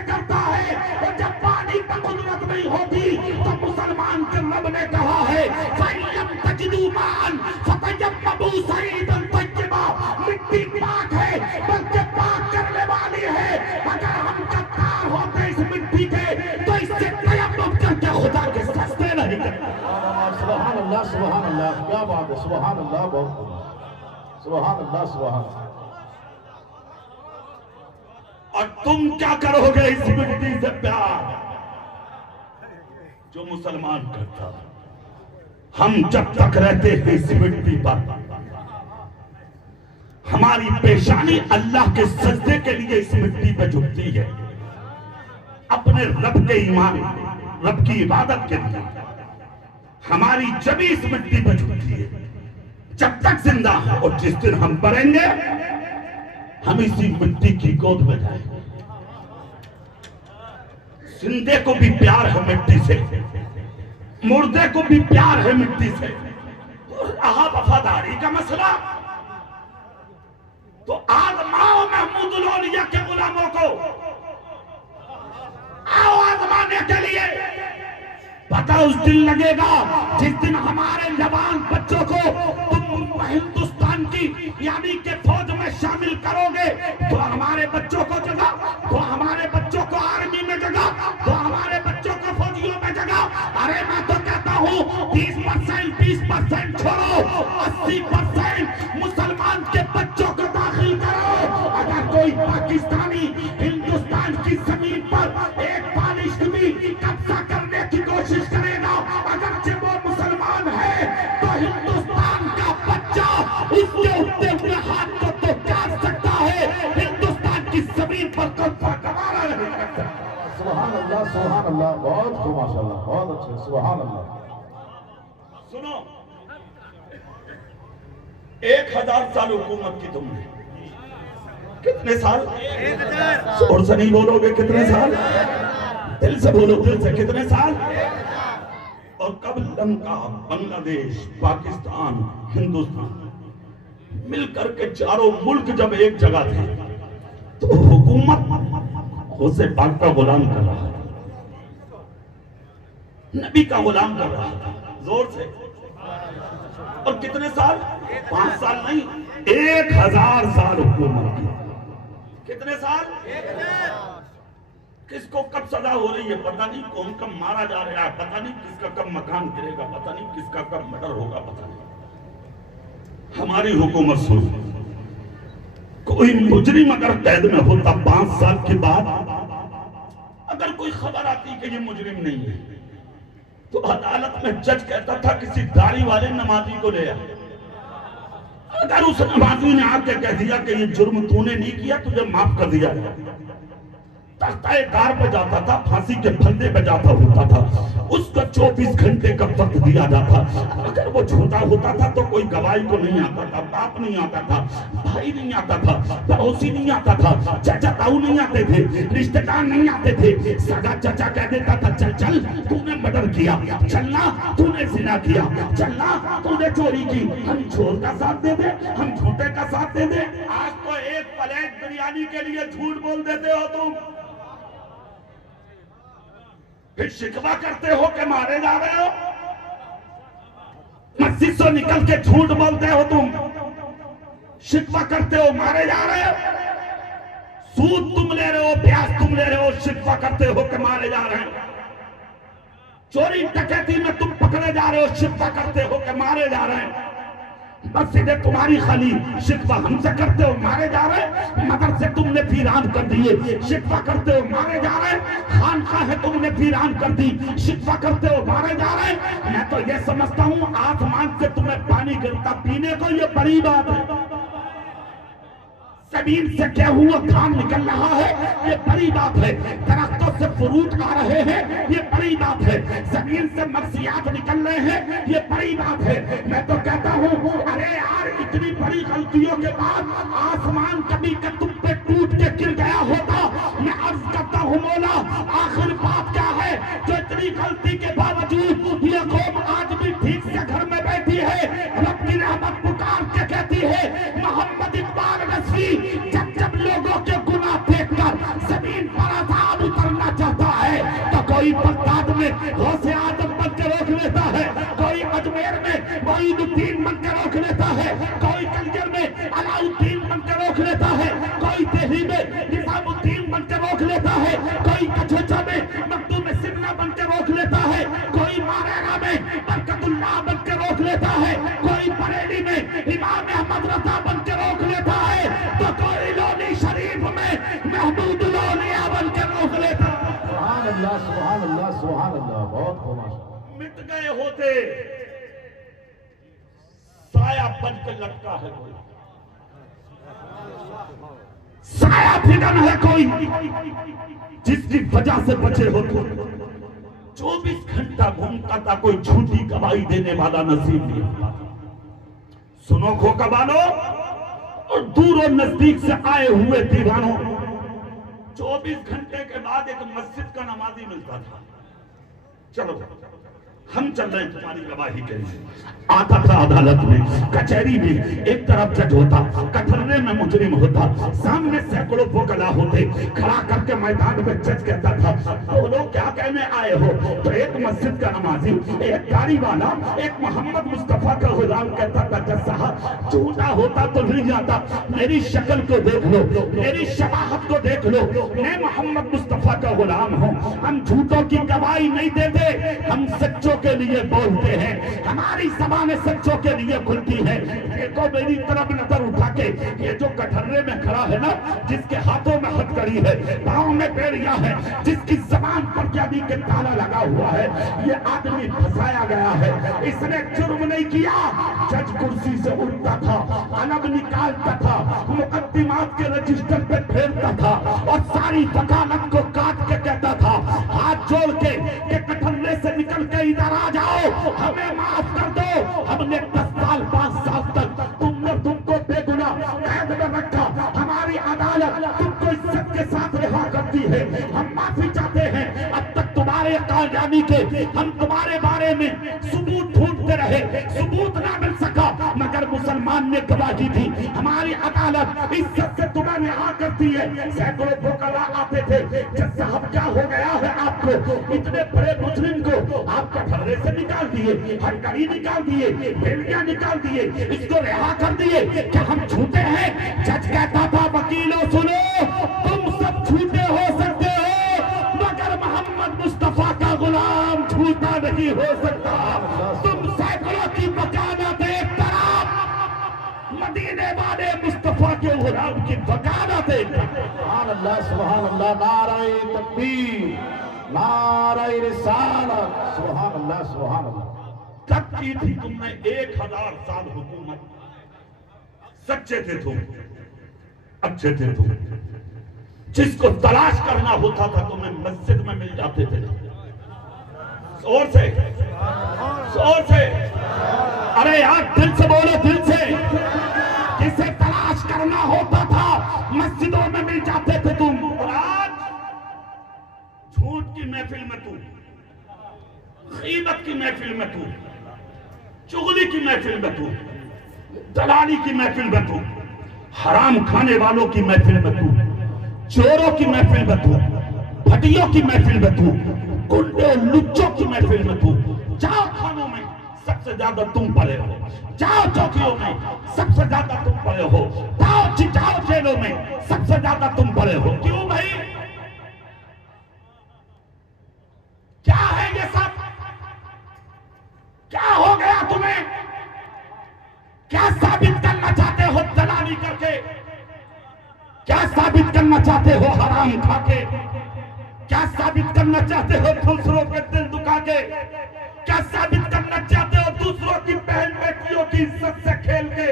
रब ने कहा है फइलम तजिदू मान फतयम्ममू सईदन तय्यबा, मिट्टी पाक है बल्कि पाक करने वाली है। अगर हम कत्तार होते इस मिट्टी के तो इससे तयम्मुम करके खुदा के सजदे नहीं करते। सुभान अल्लाह, सुभान अल्लाह, क्या बात है, सुभान अल्लाह, बहुत सुभान अल्लाह, सुभान। और तुम क्या करोगे इस मिट्टी से प्यार जो मुसलमान करता। हम जब तक रहते हैं इस मिट्टी पर, हमारी पेशानी अल्लाह के सजदे के लिए इस मिट्टी पे झुकती है, अपने रब के ईमान, रब की इबादत के लिए हमारी जबी इस मिट्टी पे झुकती है जब तक जिंदा है। और जिस दिन हम मरेंगे हम इसी मिट्टी की गोद में जाएंगे। जिंदे को भी प्यार है मिट्टी से, मुर्दे को भी प्यार है मिट्टी से। रहा वफादारी का मसला तो आजमाओ महमूद उलौलिया के गुलामों को, आओ आजमाने के लिए। पता उस दिन लगेगा जिस दिन हमारे जवान बच्चों को तुम हिंदुस्तान की यानी के फौज में शामिल करोगे तो हमारे बच्चों को जगह, तो हमारे बच्चों को आर्मी में जगह, तो हमारे बच्चों को फौजियों में जगह। अरे मैं तो कहता हूँ 30%, 20% छोड़ो, 80% मुसलमान के बच्चों को दाखिल करो। अगर कोई पाकिस्तानी हिंदुस्तान की जमीन पर एक बालिश भी कब्जा करने की कोशिश करेगा, अगर वो मुसलमान है तो हिंदुस्तान का बच्चा उसके उठते हुए हाथ को तो काट सकता है, हिंदुस्तान की जमीन पर कब्जा गवारा नहीं कर सकता। सुभान अल्लाह, सुभान अल्लाह, बहुत खूब माशाअल्लाह, बहुत अच्छे, सुभान अल्लाह। सुनो, 1000 साल हुकूमत की तुमने, कितने साल? 1000। जोर से नहीं बोलोगे कितने साल? दिल से बोलो, दिल से, कितने साल? और कब लंका, बांग्लादेश, पाकिस्तान, हिंदुस्तान मिलकर के चारों मुल्क जब एक जगह थे तो हुकूमत उसे पाक का गुलाम कर रहा था, नबी का गुलाम कर रहा था जोर से। और कितने साल? 5 साल नहीं, 1000 साल हुकूमत की। कितने साल? किसको कब सजा हो रही है पता नहीं, कौन कब मारा जा रहा है पता नहीं, किसका कब मकान गिरेगा पता नहीं, किसका कब मर्डर होगा पता नहीं। हमारी हुकूमत सुनो, कोई मुजरिम अगर कैद में होता 5 साल के बाद, अगर कोई खबर आती कि ये मुजरिम नहीं है तो अदालत में जज कहता था किसी दाढ़ी वाले नमाजी को ले आ। अगर उस नमाजी ने आके कह दिया कि ये जुर्म तूने नहीं किया, तुझे माफ कर दिया, तख्ताए कार पे जाता था, फांसी के फंदे पे जाता होता था, उसको 24 घंटे का वक्त दिया जाता। अगर वो झूठा होता था तो कोई गवाही को नहीं आता था, बाप नहीं आता था, भाई नहीं आता था, पड़ोसी नहीं आता था, चाचा ताऊ नहीं आते थे, रिश्तेदार नहीं आते थे। सगा चाचा कह देता था चल चल तूने मर्डर किया, चलना तूने जिना किया, चलना तूने चोरी की, हम चोर का साथ दे दे, हम झूठे का साथ दे दे। आज तो एक प्लेट बिरयानी के लिए झूठ बोल देते हो तुम, फिर शिकवा करते हो कि मारे जा रहे हो। मस्जिद से निकल के झूठ बोलते हो तुम, शिकवा करते हो मारे जा रहे हो। सूद तुम ले रहे हो, ब्याज तुम ले रहे हो, शिकवा करते हो कि मारे जा रहे हो। चोरी डकैती में तुम पकड़े जा रहे हो, शिकवा करते हो कि मारे जा रहे हैं। मस्जिद तुम्हारी खाली, शिकवा हमसे करते हो मारे जा रहे। मदरसे तुमने वीरान कर दिए, शिकवा करते हो मारे जा रहे। खानकाहें तुमने वीरान कर दी, शिकवा करते हो मारे जा रहे। मैं तो ये समझता हूँ आसमान से तुम्हें पानी गिरता पीने को ये बड़ी बात है, जमीन से क्या हुआ धान निकल रहा है ये बड़ी बात है, दरख्तों से फ्रूट आ रहे हैं ये बड़ी बात है, जमीन से मर्सियात निकल रहे हैं ये बड़ी बात है। मैं तो कहता हूँ अरे यार इतनी बड़ी गलतियों के बाद आसमान कभी का तुम पे टूट के गिर गया होता। मैं अर्ज करता हूँ मौला आखिर बात क्या है जो इतनी गलती के बावजूद ये कौम आज भी ठीक से घर में बैठी है, रब की रहमत पुकार के कहती है। मोहम्मद इकबाल रज़वी जब जब लोगों के गुनाह देखकर जमीन पर अज़ाब उतरना चाहता है तो कोई बगदाद में गौसे आदम बन के रोक लेता है। अलाउद्दीन बनकर रोक लेता है, कोई दिल्ली में निजामुद्दीन बनकर रोक लेता है, कोई कचौचा में मखदूम सिमना बनकर रोक लेता है, कोई मारेगा में बरकतुल्लाह बनकर रोक लेता है, कोई बरेली में इमाम अहमद रजा बनकर रोक लेता है, तो कोई लोनी शरीफ में महमूद लोनिया बनकर रोक लेता है। सुभान अल्लाह, सुभान अल्लाह, सुभान अल्लाह। बहुत खूब। मिट गए होते, साया बन के लटका है कोई, साया फिदन है कोई, जिसकी वजह से बचे होते। 24 घंटा घूमता था, कोई झूठी गवाही देने वाला नसीब नहीं होता। सुनो खोकबानो और दूर और नजदीक से आए हुए दीवानों, 24 घंटे के बाद एक मस्जिद का नमाजी मिलता था। चलो हम चल रहे हैं तुम्हारी गवाही के लिए। आता था अदालत में, कचहरी में, एक तरफ जज होता, कटहरे में मुजरिम होता, सामने सैकड़ों वकला होते, खड़ा करके मैदान में जज कहता था बोलो क्या कहने आए हो? तो एक मस्जिद का नमाजी, एक गाड़ी वाला, एक मोहम्मद मुस्तफा का गुलाम कहता था जज साहब झूठा होता तो नहीं जाता, मेरी शक्ल को देख लो, मेरी शबाहत को देख लो, मैं मोहम्मद मुस्तफा का गुलाम हूँ, हम झूठों की गवाही नहीं देते, हम सच्चों के लिए बोलते हैं, हमारी ज़बानें सच्चों के लिए खुलती है। देखो मेरी तरफ नजर उठा के, ये जो कटहरे में खड़ा है ना, जिसके हाथों में हथकड़ी है, पाँव में बेड़िया है, जिसकी जबान पर जादी के ताला लगा हुआ है, ये आदमी फंसाया गया है। इसने जुर्म नहीं किया। जज कुर्सी से उठता था, अलग निकालता था, मुकद्दमात के रजिस्टर पे फेरता था और सारी वकालत को काट के कहता था हाथ जोड़ के कटहरे से निकल के इधर आ जाओ, हमें माफ कर दो, हमने 10 साल 5 साल तक तुमको बेगुनाह कैद में रखा, हमारी अदालत तुमको इज्जत के साथ रिहा करती है, हम माफी चाहते हैं। अब तक तुम्हारे कामयाबी के हम तुम्हारे बारे में सबूत ढूंढते रहे, सबूत ना मिल सका, मगर मुसलमान ने गवाही दी, हमारी अदालत इज्जत से तुम्हें रिहा करती है। सैकड़ों वकला आते थे, जज साहब क्या हो गया है आपको, इतने बड़े मुजरिम को आप कटहरे से निकाल दिए, हथकड़ी निकाल दिए, बेड़ियां निकाल दिए, इसको रिहा कर दिए, क्या हम झूठे हैं? जज कहता था वकीलों सुनो, तुम सब झूठे हो सकते हो, मगर मोहम्मद मुस्तफा का गुलाम झूठा नहीं हो सकता। तुम सैकड़ों की वकालत एक तरफ, मदीने वाले मुस्तफा के गुलाम की वकालत एक तरफ। सुभान अल्लाह, सुभान अल्लाह। नाराए तकबीर, नाराए रिसालत। सुभान अल्लाह, सुभान अल्लाह। कब की थी तुमने 1000 साल हुकूमत? सच्चे थे तुम, अच्छे थे तुम, जिसको तलाश करना होता था तुम्हें मस्जिद में मिल जाते थे। जोर से, जोर से, अरे यार दिल से बोलो, दिल से। जिसे तलाश करना होता था मस्जिदों में मिल जाते थे तुम। और आज झूठ की महफिल में तू, गीबत की महफिल में तू, चुगली की महफिल में तू, दलाली की महफिल में तू, हराम खाने वालों की महफिल में तू, चोरों की महफिल में तू, भटियों की महफिल में तू, गुंडे लुच्चों की महफिल में तू। जाओ खानों में सबसे ज्यादा तुम पड़े हो, जाओ चौकियों में सबसे ज्यादा तुम पड़े हो, जाओ जेलों में सबसे ज्यादा तुम पड़े हो। क्यों भाई? क्या है ये सब? क्या हो गया तुम्हें? क्या साबित करना चाहते हो दलाली करके? क्या साबित करना चाहते हो हराम खा के? क्या साबित करना चाहते हो दूसरों के दिल दुखा के? क्या साबित करना चाहते हो दूसरों की बहन बेटियों की इज्जत से खेल के?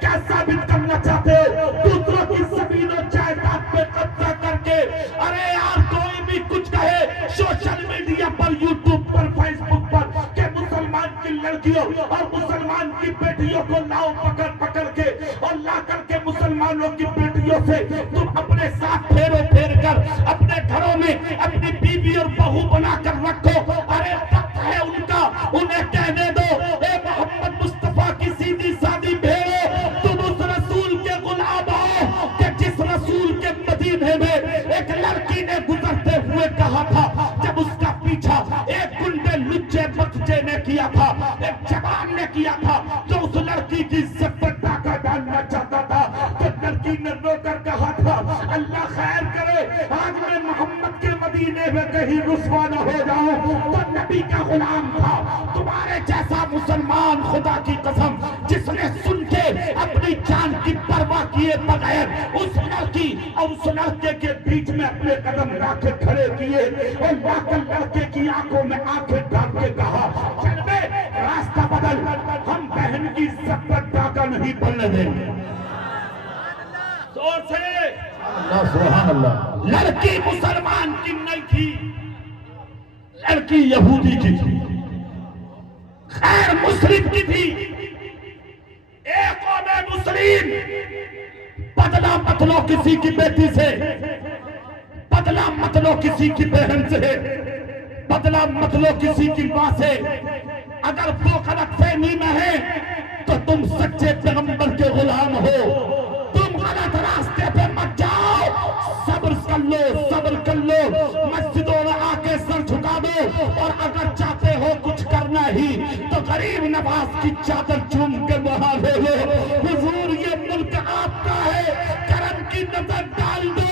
क्या साबित करना चाहते हो दूसरों की जमीनों जायदाद पे कब्जा करके? अरे यार कोई भी कुछ कहे सोशल मीडिया पर, यूट्यूब पर, फेसबुक पर के मुसलमान की लड़कियों और मुसलमान की बेटियों को लाओ पकड़ पकड़ के और ला करके मुसलमानों की बेटियों से तुम अपने साथ फेरो फेर कर अपने घरों में अपनी बीवी और बहू बनाकर रखो। अरे वक्त है उनका, उन्हें कहने दो ए मोहम्मद मुस्तफा की सीधी सादी भेड़ो, तुम उस रसूल के गुलाम हो कि जिस रसूल के मदीने में एक लड़की ने गुजरते हुए कहा था, जब उसका पीछा एक गुंडे लुच्चे बच्चे ने किया था, एक जवान ने किया था, जो उस लड़की की इज्जत पर डाका डालना चाहता आज मैं मोहम्मद के मदीने में कहीं रुसवा न हो जाऊं तो नबी का गुलाम था। तुम्हारे जैसा मुसलमान, खुदा की कसम, जिसने सुन के अपनी जान की परवाह किए बगैर उस लड़की और उस लड़के के बीच में अपने कदम रख खड़े किए और लाकर लड़के की आंखों में आंखें डाल के कहा, चल बे रास्ता बदल, हम बहन की इज्जत पर डाका नहीं पड़ने देंगे। जोर से सुभान अल्लाह। लड़की मुसलमान की नहीं थी, लड़की यहूदी की थी, खैर मुस्लिम की थी। एक कौमे मुस्लिम बदला मत लो किसी की बेटी से, बदला मत लो किसी की बहन से, बदला मत लो किसी की मां से। अगर वो गलतफहमी में है तो तुम सच्चे पैगंबर के गुलाम हो, तुम गलत रास्ते पे मत जाओ। सब्र कर लो, सब्र कर लो, मस्जिदों में आके सर झुका दो, और अगर चाहते हो कुछ करना ही तो गरीब नवाज की चादर चूम के वहां ले लो। हुजूर ये मुल्क आपका है, करम की नजर डाल दो।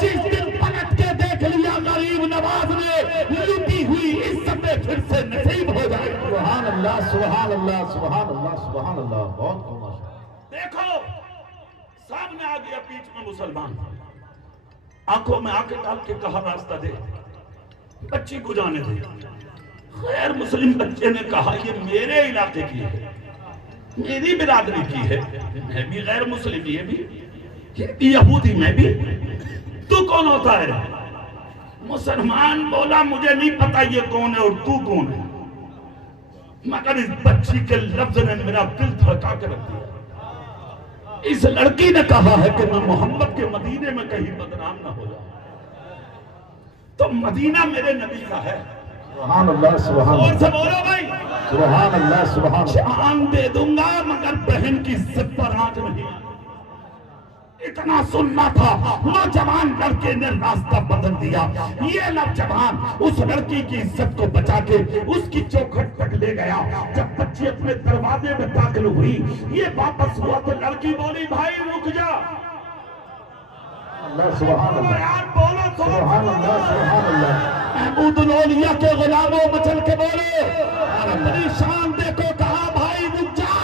जिस दिन पलट के देख लिया गरीब नवाज ने, लूटी हुई इज्जतें फिर से नसीब हो जाए। सुभान अल्लाह, सुभान अल्लाह, सुभान अल्लाह, सुभान अल्लाह। बहुत खूब। देखो सामने आ गया बीच में मुसलमान, आंखों में आंखें डाल के कहा रास्ता दे, बच्ची को जाने दे। खैर मुस्लिम बच्चे ने कहा ये मेरे इलाके की है, मेरी बिरादरी की है, मैं भी गैर मुस्लिम, ये भी यहूदी, मैं भी, तू कौन होता है? मुसलमान बोला मुझे नहीं पता ये कौन है और तू कौन है, मगर इस बच्ची के लफ्ज ने मेरा दिल धड़का के रख दिया। इस लड़की ने कहा है कि मैं मोहम्मद के मदीने में कहीं बदनाम ना हो जाऊं, तो मदीना मेरे नबी का है। सुभान अल्लाह, सुभान और से बोलो भाई, सुभान अल्लाह, सुभान। जान दे दूंगा मगर बहन की इज्जत पर आंच नहीं। इतना सुनना था, नौजवान लड़के ने रास्ता बदल दिया। ये नौजवान उस लड़की की इज्जत को बचा के उसकी चौखट तक ले गया। जब बच्ची अपने दरवाजे में दाखिल हुई, ये वापस हुआ तो लड़की बोली, भाई रुक जा। अल्लाह सुभान अल्लाह, यार बोलो तो सुभान अल्लाह, सुभान अल्लाह। महमूदुल औलिया के गुलामों मचल के बोले, अपनी शान देखो। कहा भाई रुक जा,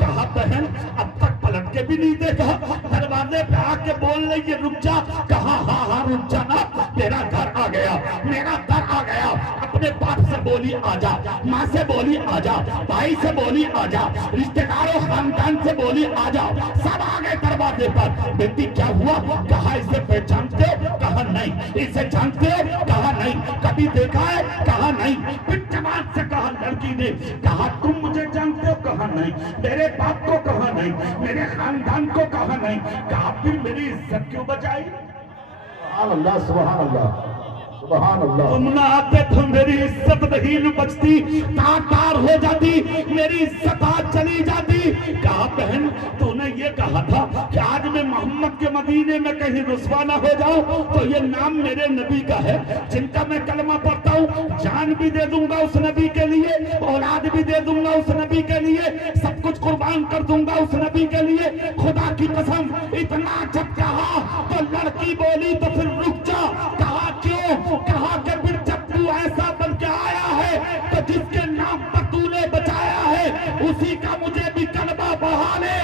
कहा बहन अब तक पलट के भी नहीं देखा, दरवाजे पे आके बोल रही है रुक जा। कहा हाँ हाँ रुक जा ना, तेरा घर आ गया, मेरा घर आ गया। अपने बाप से बोली आजा, माँ से बोली आजा, भाई से बोली आजा, रिश्तेदारों खानदान से बोली आजा, सब आ गए दरवाजे पर। बेटी क्या हुआ? कहा इसे पहचानते हो? कहा नहीं। इसे जानते हो? कहा नहीं। कभी देखा है? कहा नहीं। फिर जवान से कहा लड़की ने, कहा तुम मुझे जानते हो? कहा नहीं। मेरे बाप को? कहा नहीं। मेरे खानदान को? कहा नहीं। कहा फिर मेरी इज्जत क्यों बचाई? सुभान अल्लाह, सुभान अल्लाह, सुभान अल्लाह। तुम ना आते तो मेरी इज्जत नहीं न बचती, तार हो जाती, मेरी इज्जत आज चली जाती। कहा बहन तूने ये कहा था कि आज मैं मोहम्मद के मदीने में कहीं रुसवा ना हो जाऊं, तो ये नाम मेरे नबी का है जिनका मैं कलमा पढ़ता हूँ। जान भी दे दूंगा उस नबी के लिए, औलाद भी दे दूंगा उस नबी के लिए, सब कुछ कुर्बान कर दूंगा उस नबी के लिए। खुदा की कसम इतना जब कहा तो लड़की बोली तो फिर रुक जा। कहा क्यों? कहा कि फिर जब तू ऐसा बन के आया है तो जिसके नाम पर तूने बचाया है उसी का मुझे भी कलमा बढ़ा ले,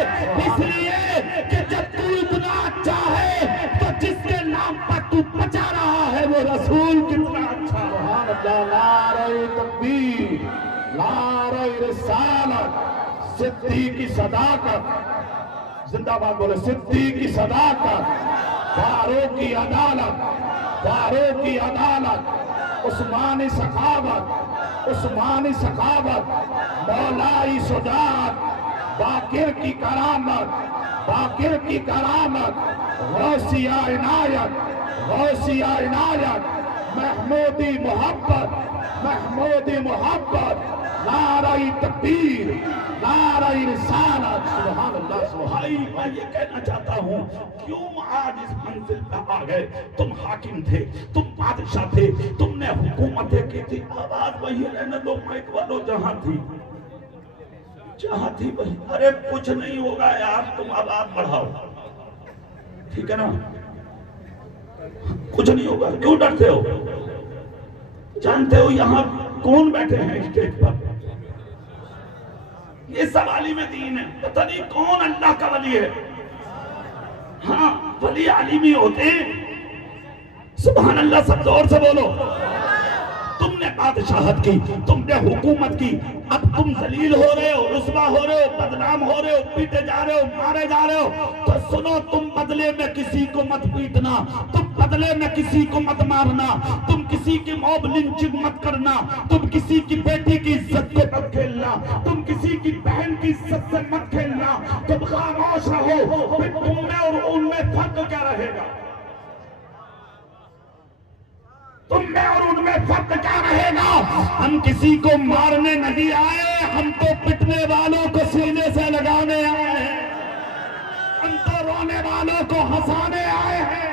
इसलिए कि जब तू इतना अच्छा है तो जिसके नाम पर तू बचा रहा है वो रसूल कितना अच्छा। सुभान अल्लाह, नारे तकबीर, नारे रिसालत, सिद्दीक की सदाकत, जिंदाबाद बोले, सिद्दीक की सदाकत, फारूक की अदालत, फारूक की अदालत, उस्मानी सखावत, उस्मानी सखावत, मौलाई सुजात, बाकिर की करामत, बाकिर की करामत, गौसिया इनायत, गौसिया इनायत, महमूदी मोहब्बत, महमूदी मोहब्बत, नाराई तकबीर, नाराई रिसालत। सुभान अल्लाह, सुभान। भाई मैं ये कहना चाहता हूँ, क्यों आज इस मंजिल पे आ गए? तुम हाकिम थे, तुम बादशाह थे, तुमने हुकूमतें की थी, आवाज वही रहने दो माइक वालों, जहां थी वही। अरे कुछ नहीं होगा यार, तुम आवाज बढ़ाओ, ठीक है ना? कुछ नहीं होगा। क्यों डरते हो? जानते हो यहां कौन बैठे हैं स्टेज पर? ये सब आलिम दीन है। पता नहीं कौन अल्लाह का वली है। हाँ, वली आलिम ही होते हैं। सुभान अल्लाह, सब जोर से बोलो। तुमने बादशाहत की, तुमने हुकूमत की, अब तुम जलील हो रहे हो, रुस्वा हो रहे हो, बदनाम हो रहे हो, पीटे जा रहे हो, मारे जा रहे हो। तो सुनो, तुम बदले में किसी को मत पीटना, तुम बदले में किसी को मत मारना, तुम किसी की मॉब लिंचिंग मत करना, तुम किसी की बेटी की इज्जत से मत खेलना, तुम किसी की बहन की इज्जत से मत खेलना। तुम खामोश रहो। फिर तुम में और उनमें फर्क क्या रहेगा? तुम में और उनमें फर्क क्या रहेगा? हम किसी को मारने नहीं आए, हम तो पिटने वालों को सीने से लगाने आए हैं। हम तो रोने वालों को हंसाने आए हैं।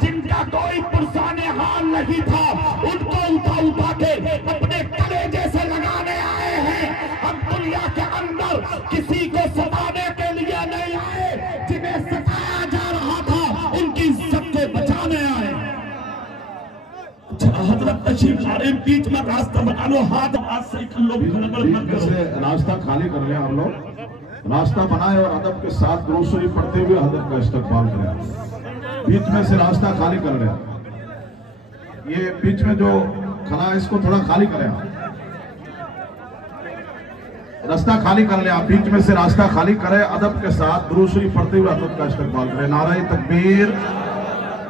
जिनका कोई पुरसाने हाल नहीं था, उनको उठा उठा के अपने कलेजे से लगाने आए हैं। हम दुनिया के अंदर किसी को सताने के लिए नहीं आए। जिन्हें सताया जा रहा था, उनकी इज्जत को बचाने आए। हजरत तशरीफ लाए, बीच में रास्ता बना लो, हाथ से कर लो, रास्ता खाली कर लिया। हम लोग रास्ता बनाए और अदब के साथ रोसरी पढ़ते हुए हजरत का इस्तकबाल करें। बीच में से रास्ता खाली कर लिया। ये बीच में जो खड़ा है, इसको थोड़ा खाली करें। रास्ता खाली कर लिया, बीच में से रास्ता खाली करें। अदब के साथ रोसरी पढ़ते हुए हजरत का इस्तकबाल करें। नारे तकबीर,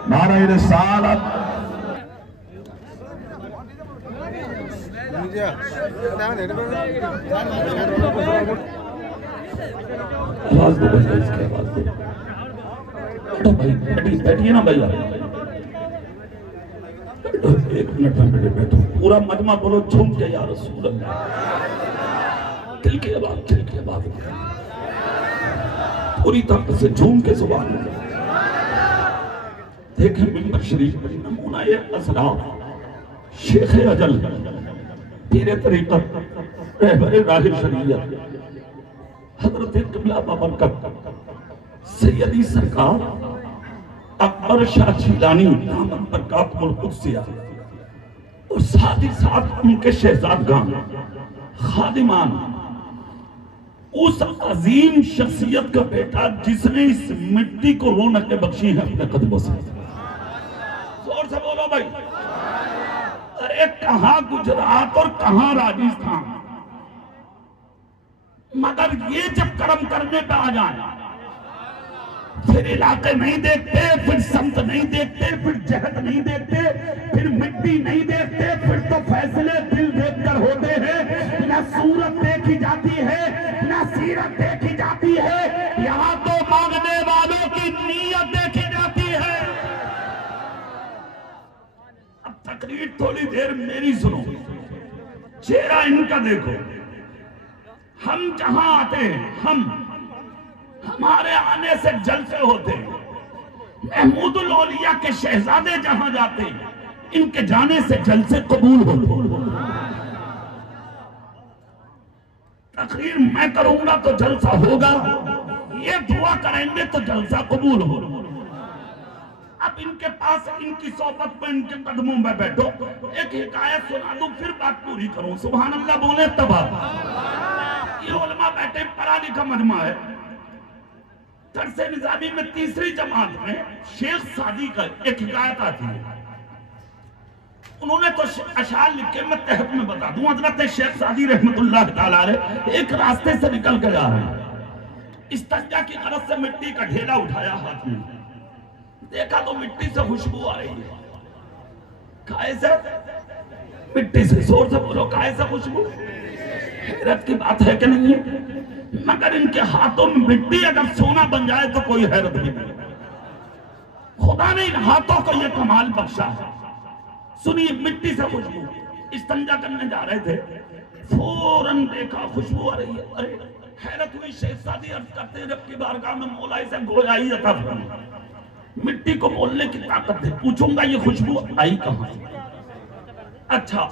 नारे रिसालत। आवाज दो भैया, इसकी आवाज दो। बैठो भाई, बैठिए ना भैया। एक मिनट में बैठो। पूरा मजमा बोलो झूम के, या रसूल अल्लाह। दिल की आवाज, दिल की आवाज पूरी तरह से झूम के सुभान अल्लाह। देखें मिंबर शरीफ में नमूना ये असलाफ शेख अजल, पीर तरीक़त, रहबर राह शरीयत, हजरत क़िबला बाबरकत सैयदी सरकार अकबर शाह जीलानी दामद बरकातुहुल क़ुद्सिया, और साथ ही साथ उनके शहजादगान खादिमान, उस अजीम शख्सियत का बेटा जिसने इस मिट्टी को रौनकें बख्शी है अपने कदमों से। जोर से बोलो भाई। अरे कहां गुजरात और कहां राजस्थान, मगर ये जब कर्म करने पे आ जाए, फिर इलाके नहीं देखते, फिर संत नहीं देखते, फिर जहत नहीं देखते, फिर मिट्टी नहीं देखते, फिर तो फैसले दिल देखकर होते हैं। ना सूरत देखी जाती है, ना सीरत देखी जाती है, यहाँ तो मांगने वालों की नीयत देखी जाती है। अब तकरीर थोड़ी देर मेरी सुनो, चेहरा इनका देखो। हम जहां आते हैं, हमारे आने से जलसे होते हैं। महमूदुल औलिया के शहजादे जहां जाते हैं, इनके जाने से जलसे कबूल होते। तकरीर मैं करूंगा तो जलसा होगा, ये दुआ करेंगे तो जलसा कबूल होगा। अब इनके पास, इनकी सोबत में, इनके कदमों में बैठो, एक हिकायत सुना दूं, फिर बात पूरी करूं। सुभान अल्लाह बोले तब। ये उलमा बैठे, पढ़ा लिखा मजमा है। दरसे निजामी में तीसरी जमात में शेख सादी का एक हिकायत आती है। उन्होंने तो अशार लिखे, मैं तहत में बता दूं। हजरत शेख सादी रहमतुल्लाह तआला अलैह एक रास्ते से निकल कर जा रहे हैं। इस्तंजा की गरज से मिट्टी का ढेला उठाया हाथ में, देखा तो मिट्टी से खुशबू आ रही है। काहे से? मिट्टी से। जोर से बोलो, काहे से खुशबू? हैरत की बात है कि नहीं है? मगर इनके हाथों में मिट्टी अगर सोना बन जाए तो कोई हैरत नहीं। खुदा ने इन हाथों को यह कमाल बख्शा है। सुनिए, मिट्टी से खुशबू। इस्तंजा करने जा रहे थे, फौरन देखा खुशबू आ रही है। अरे हैरत हुई। शेख सादी अर्ज करते हैं, रब की बारगाह में मौला से गोयाई अता फरमा, मिट्टी को बोलने की ताकत दे। पूछूंगा ये खुशबू आई कहां? अच्छा,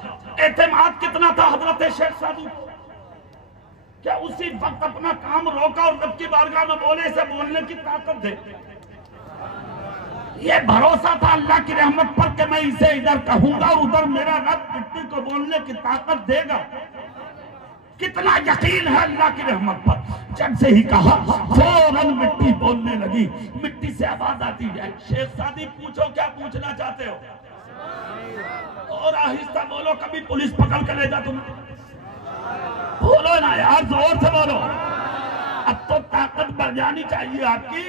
एतमाद कितना था हजरत शेख सादी? क्या उसी वक्त अपना काम रोका और रब की बारगाह में बोले से बोलने की ताकत दे? ये भरोसा था अल्लाह की रहमत पर कि मैं इसे इधर कहूंगा और उधर मेरा रब मिट्टी को बोलने की ताकत देगा। कितना यकीन है अल्लाह की रहमत पर। जब से ही कहा फौरन मिट्टी बोलने लगी, मिट्टी से आवाज आती है। शेख सादी पूछो क्या पूछना चाहते हो, और आहिस्ता बोलो, कभी पुलिस पकड़ कर ले जा तुम्हें। बोलो ना यार, जोर से बोलो। अब तो ताकत बढ़ जानी चाहिए आपकी।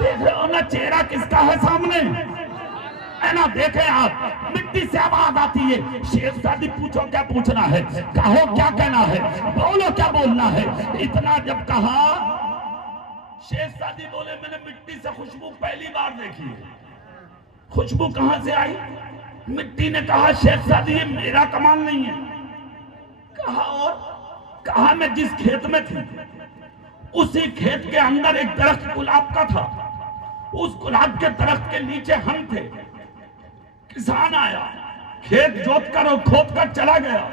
देख रहे हो ना चेहरा किसका है सामने, है ना? देखे आप, मिट्टी से आवाज आती है। शेख सादी पूछो क्या पूछना है, कहो क्या कहना है, बोलो क्या बोलना है। इतना जब कहा, शेख सादी बोले मैंने मिट्टी से खुशबू पहली बार देखी है। खुशबू कहां से आई? मिट्टी ने कहा शेख सादी ये मेरा कमाल नहीं है। कहा और कहा मैं जिस खेत में थी उसी खेत के अंदर एक दरख्त गुलाब का था। उस गुलाब के दरख्त के नीचे हम थे। किसान आया, खेत जोत कर और खोद कर चला गया।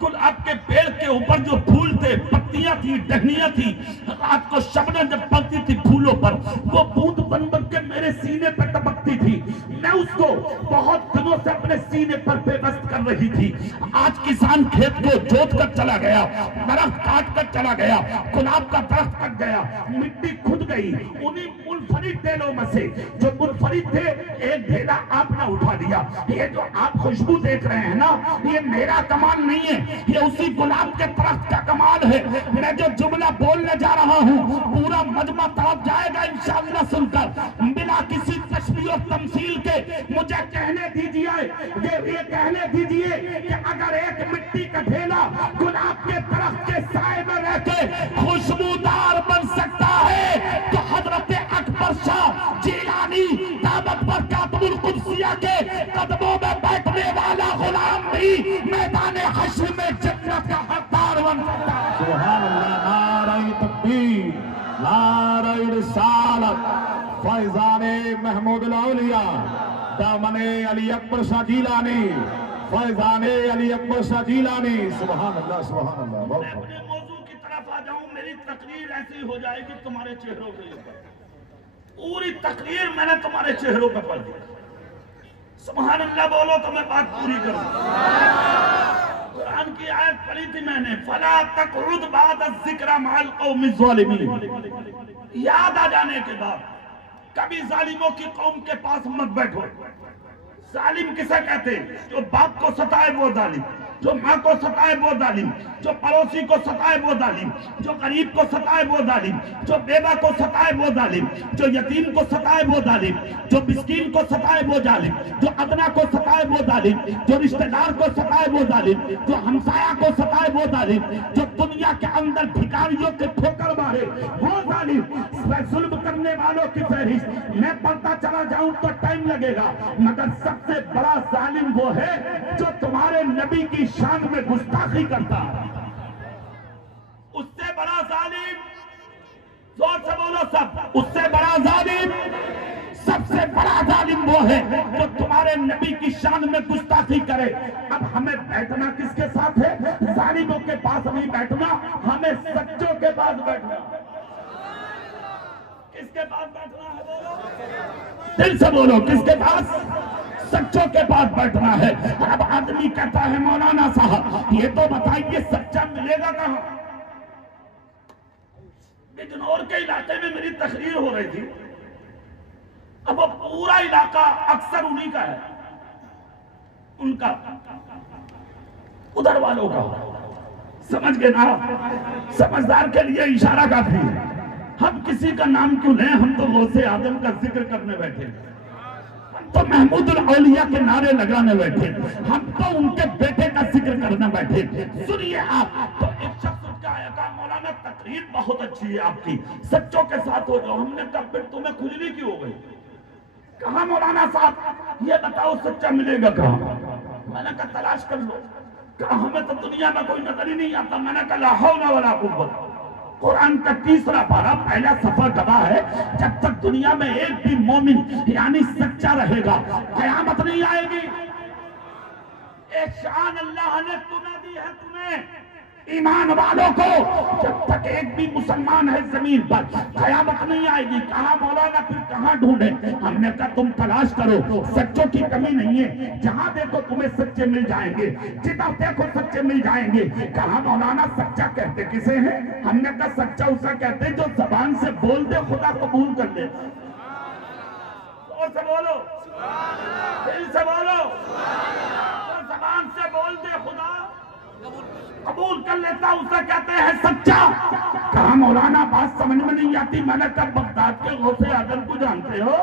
गुलाब के पेड़ के ऊपर जो फूल थे, पत्तियां थी, टहनियां थी, रात को शबनम जब पड़ती थी फूलों पर, वो बूंद बन बन के मेरे सीने पर टपकती थी। मैं उसको बहुत दिनों से अपने सीने पर बेबस कर रही थी। आज किसान खेत को जोत कर चला गया, दरख्त काट कर चला गया, गुलाब का दरख्त कट गया, मिट्टी खुद गई। उन्हीं मुनफरिद ढेलों में से जो मुनफरिद थे, एक ढेला आपने उठा लिया। ये जो आप खुशबू देख रहे हैं ना, ये मेरा कमाल नहीं है, ये उसी गुलाब के दरख्त का कमाल है। मैं जो जुमला बोलने जा रहा हूँ पूरा मजमा तरफ जाएगा इंशाअल्लाह सुनकर। बिना किसी तशबीह और तमसील के मुझे कहने दीजिए, ये कहने दीजिए कि अगर एक मिट्टी का ढेला गुलाब के दरख्त के साए में रहकर खुशबूदार बन सकता है, तो हजरत अकबर शाह जिलानी दामत पर कातमुल कुदसिया के कदमों में बैठने वाला गुलाम भी मैदान हश्र में जन्नत का हकदार बन सकता है। सुभान अल्लाह, नारे तकबीर, नारे रिसालत, फैजाने महमूद औलिया, दामने अली अकबर शाह जिलानी, फैजाने अली अकबर शाह जिलानी। सुभान अल्लाह, सुभान अल्लाह। मैं अपने मौजू की तरफ आ जाऊं, मेरी तकरीर ऐसी हो जाएगी तुम्हारे चेहरों के ऊपर। पूरी तकरीर मैंने तुम्हारे चेहरों पे पढ़ दी। सुभान अल्लाह बोलो तो मैं बात पूरी करूं। कुरान की आयत पढ़ी थी मैंने, फला तक़उद बाद ज़िक्र मअल क़ौमि ज़ालिमीन। याद आ जाने के बाद कभी जालिमों की कौम के पास मत बैठो। जालिम किसे कहते हैं? जो बाप को सताए वो जालिम, जो माँ को सताए वो जालिम, जो पड़ोसी को सताए वो जालिम, जो गरीब को सताए वो जालिम, जो बेवा को सताए वो जालिम, जो यतीम को सताए वो जालिम, जो मिस्कीन को सताए वो जालिम, जो अदना को सताए वो जालिम, जो रिश्तेदार को सताए वो जालिम, जो हमसाया को सताए वो जालिम, जो दुनिया के अंदर भिखारियों के ठोकर मारे वो जालिम। जुल्म करने वालों की फहरिस्त मैं पढ़ता चला जाऊं तो टाइम लगेगा, मगर सबसे बड़ा जालिम वो है जो तुम्हारे नबी की शान में गुस्ताखी करता है। उससे बड़ा जालिम, जोर से बोलो सब, उससे बड़ा जालिम, सबसे बड़ा जालिम वो है जो तुम्हारे नबी की शान में गुस्ताखी करे। अब हमें बैठना किसके साथ है? जालिमों के पास नहीं बैठना, हमें सच्चों के पास बैठना। किसके पास बैठना है? बोलो, दिल से बोलो, किसके पास? सच्चों के पास बैठना है। अब आदमी कहता है मौलाना साहब ये तो बताइए सच्चा मिलेगा कहां? बिजनौर के इलाके में मेरी तकरीर हो रही थी। अब वो पूरा इलाका अक्सर उन्हीं का है, उनका, उधर वालों का। समझ गए ना? समझदार के लिए इशारा काफी है। हम किसी का नाम क्यों लें? हम तो गौसे आदम का जिक्र करने बैठे, हम तो महमूदुल औलिया के नारे लगाने बैठे, हम तो उनके बेटे का जिक्र करने बैठे। सुनिए आप, तो एक शख्स का आया, कहा मौलाना तकरीर बहुत अच्छी है आपकी, सच्चों के साथ हो जाओ। हमने कहा फिर तुम्हें खुजली क्यों हो गई? कहा मौलाना साहब ये बताओ सच्चा मिलेगा कहाँ? मैंने कहा तलाश कर लो। कहा हमें तो दुनिया में कोई नजर ही नहीं आता। मैंने कहा ला हौला वला कुव्वत। कुरान का 3रा पारा पहला सफा गवाह है, जब तक दुनिया में एक भी मोमिन यानी सच्चा रहेगा कयामत नहीं आएगी। एक शान अल्लाह ने तुम्हें दी है, तुम्हें ईमान वालों को जब तक एक भी मुसलमान है जमीन पर कयामत नहीं आएगी। कहाँ मौलाना फिर कहाँ ढूंढे? हमने कहा तुम तलाश करो, सच्चों की कमी नहीं है, जहाँ देखो तुम्हें सच्चे मिल जाएंगे, जिधर देखो सच्चे मिल जाएंगे। कहाँ मौलाना सच्चा कहते किसे हैं? हमने कहा सच्चा उसे कहते जो जबान से बोल दे खुदा कबूल कर ले। और से बोलो, दिल से बोलो, तो जबान से बोल दे खुदा कबूल कर लेता, उसे कहते हैं सच्चा। कहा मौलाना बात समझ में नहीं आती। मैंने कहा बगदाद के गौसे आजम को जानते हो?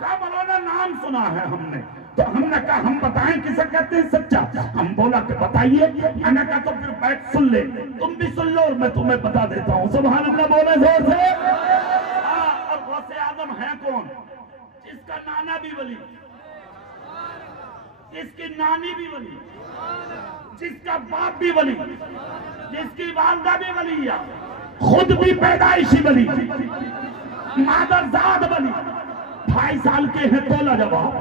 कहा मौलाना नाम सुना है हमने। तो हमने कहा हम बताएं किसे कहते हैं सच्चा? हम बोला कि बताइए। मैंने कहा तो फिर बैठ सुन ले, तुम भी सुन लो और मैं तुम्हें बता देता हूँ। सुभान अल्लाह बोले जोर से। और गौसे आजम है कौन? जिसका नाना भी वली, जिसकी नानी भी वली, जिसका बाप भी वली, जिसकी वालदा भी वली, खुद भी पैदाइशी वली, मादरजाद वली। 2.5 साल के हैं तो लाजवाब,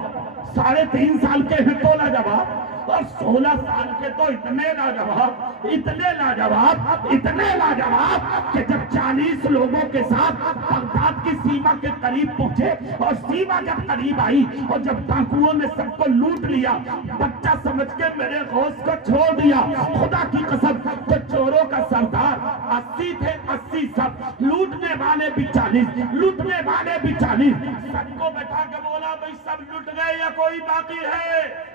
3.5 साल के हैं तो लाजवाब, और 16 साल के तो इतने लाजवाब, इतने लाजवाब, इतने लाजवाब कि जब 40 लोगों के साथ बगदाद की सीमा के करीब पहुंचे और सीमा जब करीब आई और जब डाकुओं ने सबको लूट लिया, बच्चा समझ के मेरे गौस को छोड़ दिया। खुदा की कसम, तो चोरों का सरदार 80 थे, 80 सब, लूटने वाले भी 40, लूटने वाले भी 40। सबको बैठा के बोला भाई सब लुट गए या कोई बाकी है?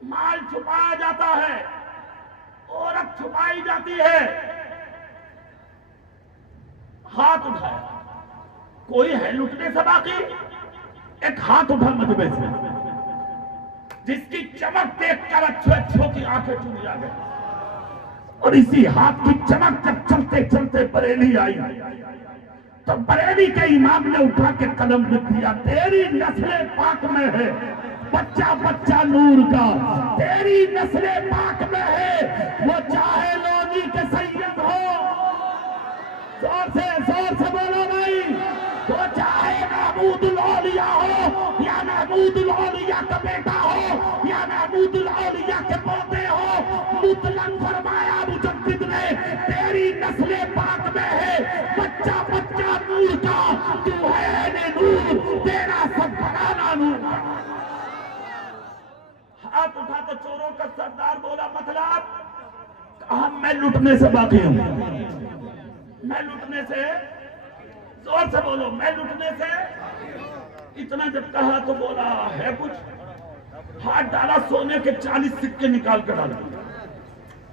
माल छुपाया जाता है, औरत छुपाई जाती है। हाथ उठाया, कोई है लुटने से बाकी? एक हाथ उठा मजबे से, जिसकी चमक देखकर अच्छों की आंखें चुनी आ गई। और इसी हाथ की चमक जब चलते चलते बरेली आई तो बरेली के इमाम ने उठा के कदम लिख दिया, तेरी नस्ले पाक में है बच्चा बच्चा नूर का, तेरी नस्ले पाक में है वो चाहे लोधी के सैयद हो। जोर से बोलो भाई, वो चाहे महमूदुल औलिया हो या महमूदुल औलिया का बेटा हो या महमूदुल औलिया के पोते हो। मुतलक फरमाया मुजद्दिद ने, तेरी नस्ले पाक में है बच्चा बच्चा नूर का, तू है ने नूर, तेरा सब बनाना नूर। हाथ उठा तो चोरों का सरदार बोला मतलब? कहा मैं लुटने से बाकी हूं, मैं लुटने से, जोर से बोलो, मैं लुटने से। इतना जब कहा तो बोला है कुछ? हाथ डाला, सोने के 40 सिक्के निकाल कर डाला।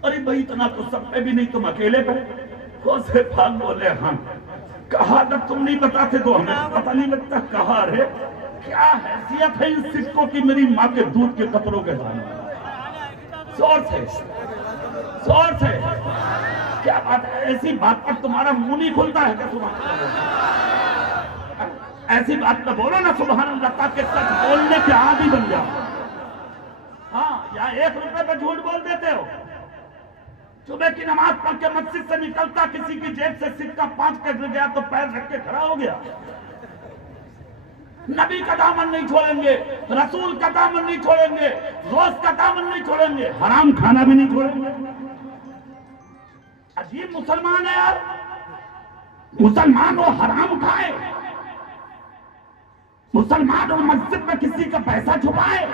अरे भाई इतना तो सब पे भी नहीं, तुम अकेले पे? से फाल बोले हाँ। कहा जब तुम नहीं बताते तो हमें पता नहीं लगता। कहा रे क्या हैसियत है इन सिक्कों की मेरी माँ के दूध के कपड़ों के सामने? जोर से क्या बात है? ऐसी बात पर तुम्हारा मुंह नहीं खुलता है क्या? तुम्हारा ऐसी बात पे बोलो ना सुभान अल्लाह, ताकि सच बोलने के आदी बन जाओ। हाँ, या 1 रुपए पे झूठ बोल देते हो। सुबह की नमाज पढ़ के मस्जिद से निकलता, किसी की जेब से सिक्का 5 का गिर गया तो पैर रख के खड़ा हो गया। नबी का दामन नहीं छोड़ेंगे, रसूल का दामन नहीं छोड़ेंगे, गौस का दामन नहीं छोड़ेंगे, हराम खाना भी नहीं छोड़ेंगे। अजीब मुसलमान है यार, मुसलमान वो हराम खाए, मुसलमान वो मस्जिद में किसी का पैसा छुपाए,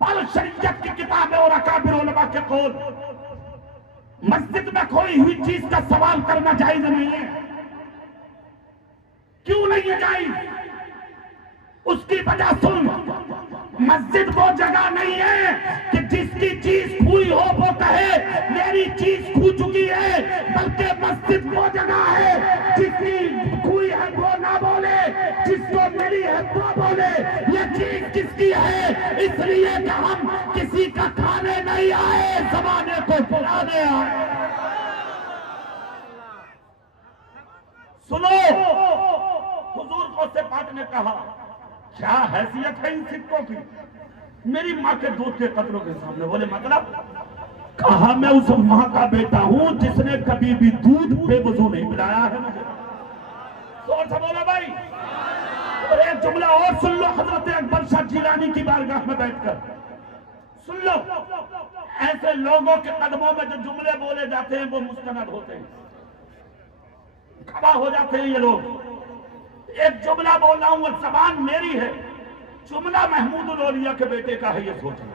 पर शरीयत की किताबें और अकाबिर उलमा के कौल, मस्जिद में खोई हुई चीज का सवाल करना जायज नहीं है। क्यों नहीं है जायज? उसकी वजह सुन, मस्जिद वो जगह नहीं है कि जिसकी चीज खोई हो वो कहे मेरी चीज खो चुकी है, बल्कि मस्जिद वो जगह है जिसकी खोई है वो ना बोले, जिसको मिली है वो बोले ये चीज किसकी है। इसलिए कि हम किसी का खाने नहीं आए, जमाने को बुलाने आए। सुनो, हुजूर गौसे पाक ने कहा क्या हैसियत है इन सिक्कों की मेरी माँ के दूध के कतरों के सामने? बोले मतलब? कहा मैं उस माँ का बेटा हूं जिसने कभी भी दूध बेवजू नहीं पिलाया है मुझे। जोर से बोलो भाई। और एक जुमला और सुन लो, हजरत अकबर शाह जिलानी की बारगाह में बैठकर सुन लो। ऐसे लोगों के कदमों में जो जुमले बोले जाते हैं वो मुस्तनद होते हैं, गवाह हो जाते हैं ये लोग। एक जुमला बोल रहा हूं, वो जबान मेरी है, जुमला महमूद औलिया के बेटे का है, ये सोचना।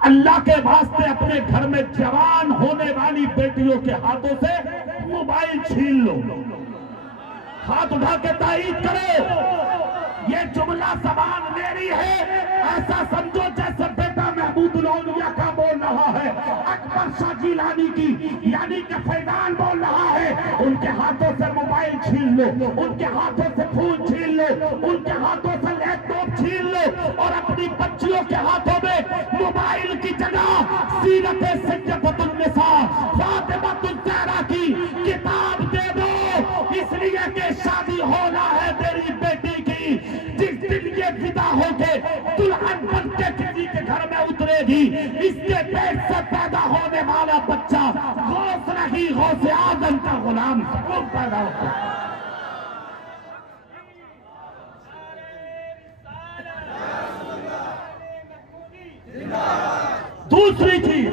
अल्लाह के वास्ते अपने घर में जवान होने वाली बेटियों के हाथों से मोबाइल छीन लो, हाथ उठा के तायीद करो, ये जुमला जबान मेरी है, ऐसा समझो जैसे बेटा महमूद औलिया का बोल रहा है, अकबर शाह जिलानी की यानी कि फैजान बोल रहा है। उनके हाथों से मोबाइल छीन लो, उनके हाथों से फूल छीन लो, उनके हाथों से लैपटॉप छीन लो और अपनी बच्चियों के हाथों में मोबाइल की जगह सीरत सैयदतुन निसा फातिमातुज ज़हरा की किताब दे दो, इसलिए कि शादी होना है तेरी बेटी की। जिस दिन ये विदा होके दुल्हन बन के किसी के घर में उतरेगी, इसके पेट से पैदा होने वाला बच्चा गौस नहीं, गौसे आजम का गुलाम जरूर पैदा होगा। दूसरी चीज,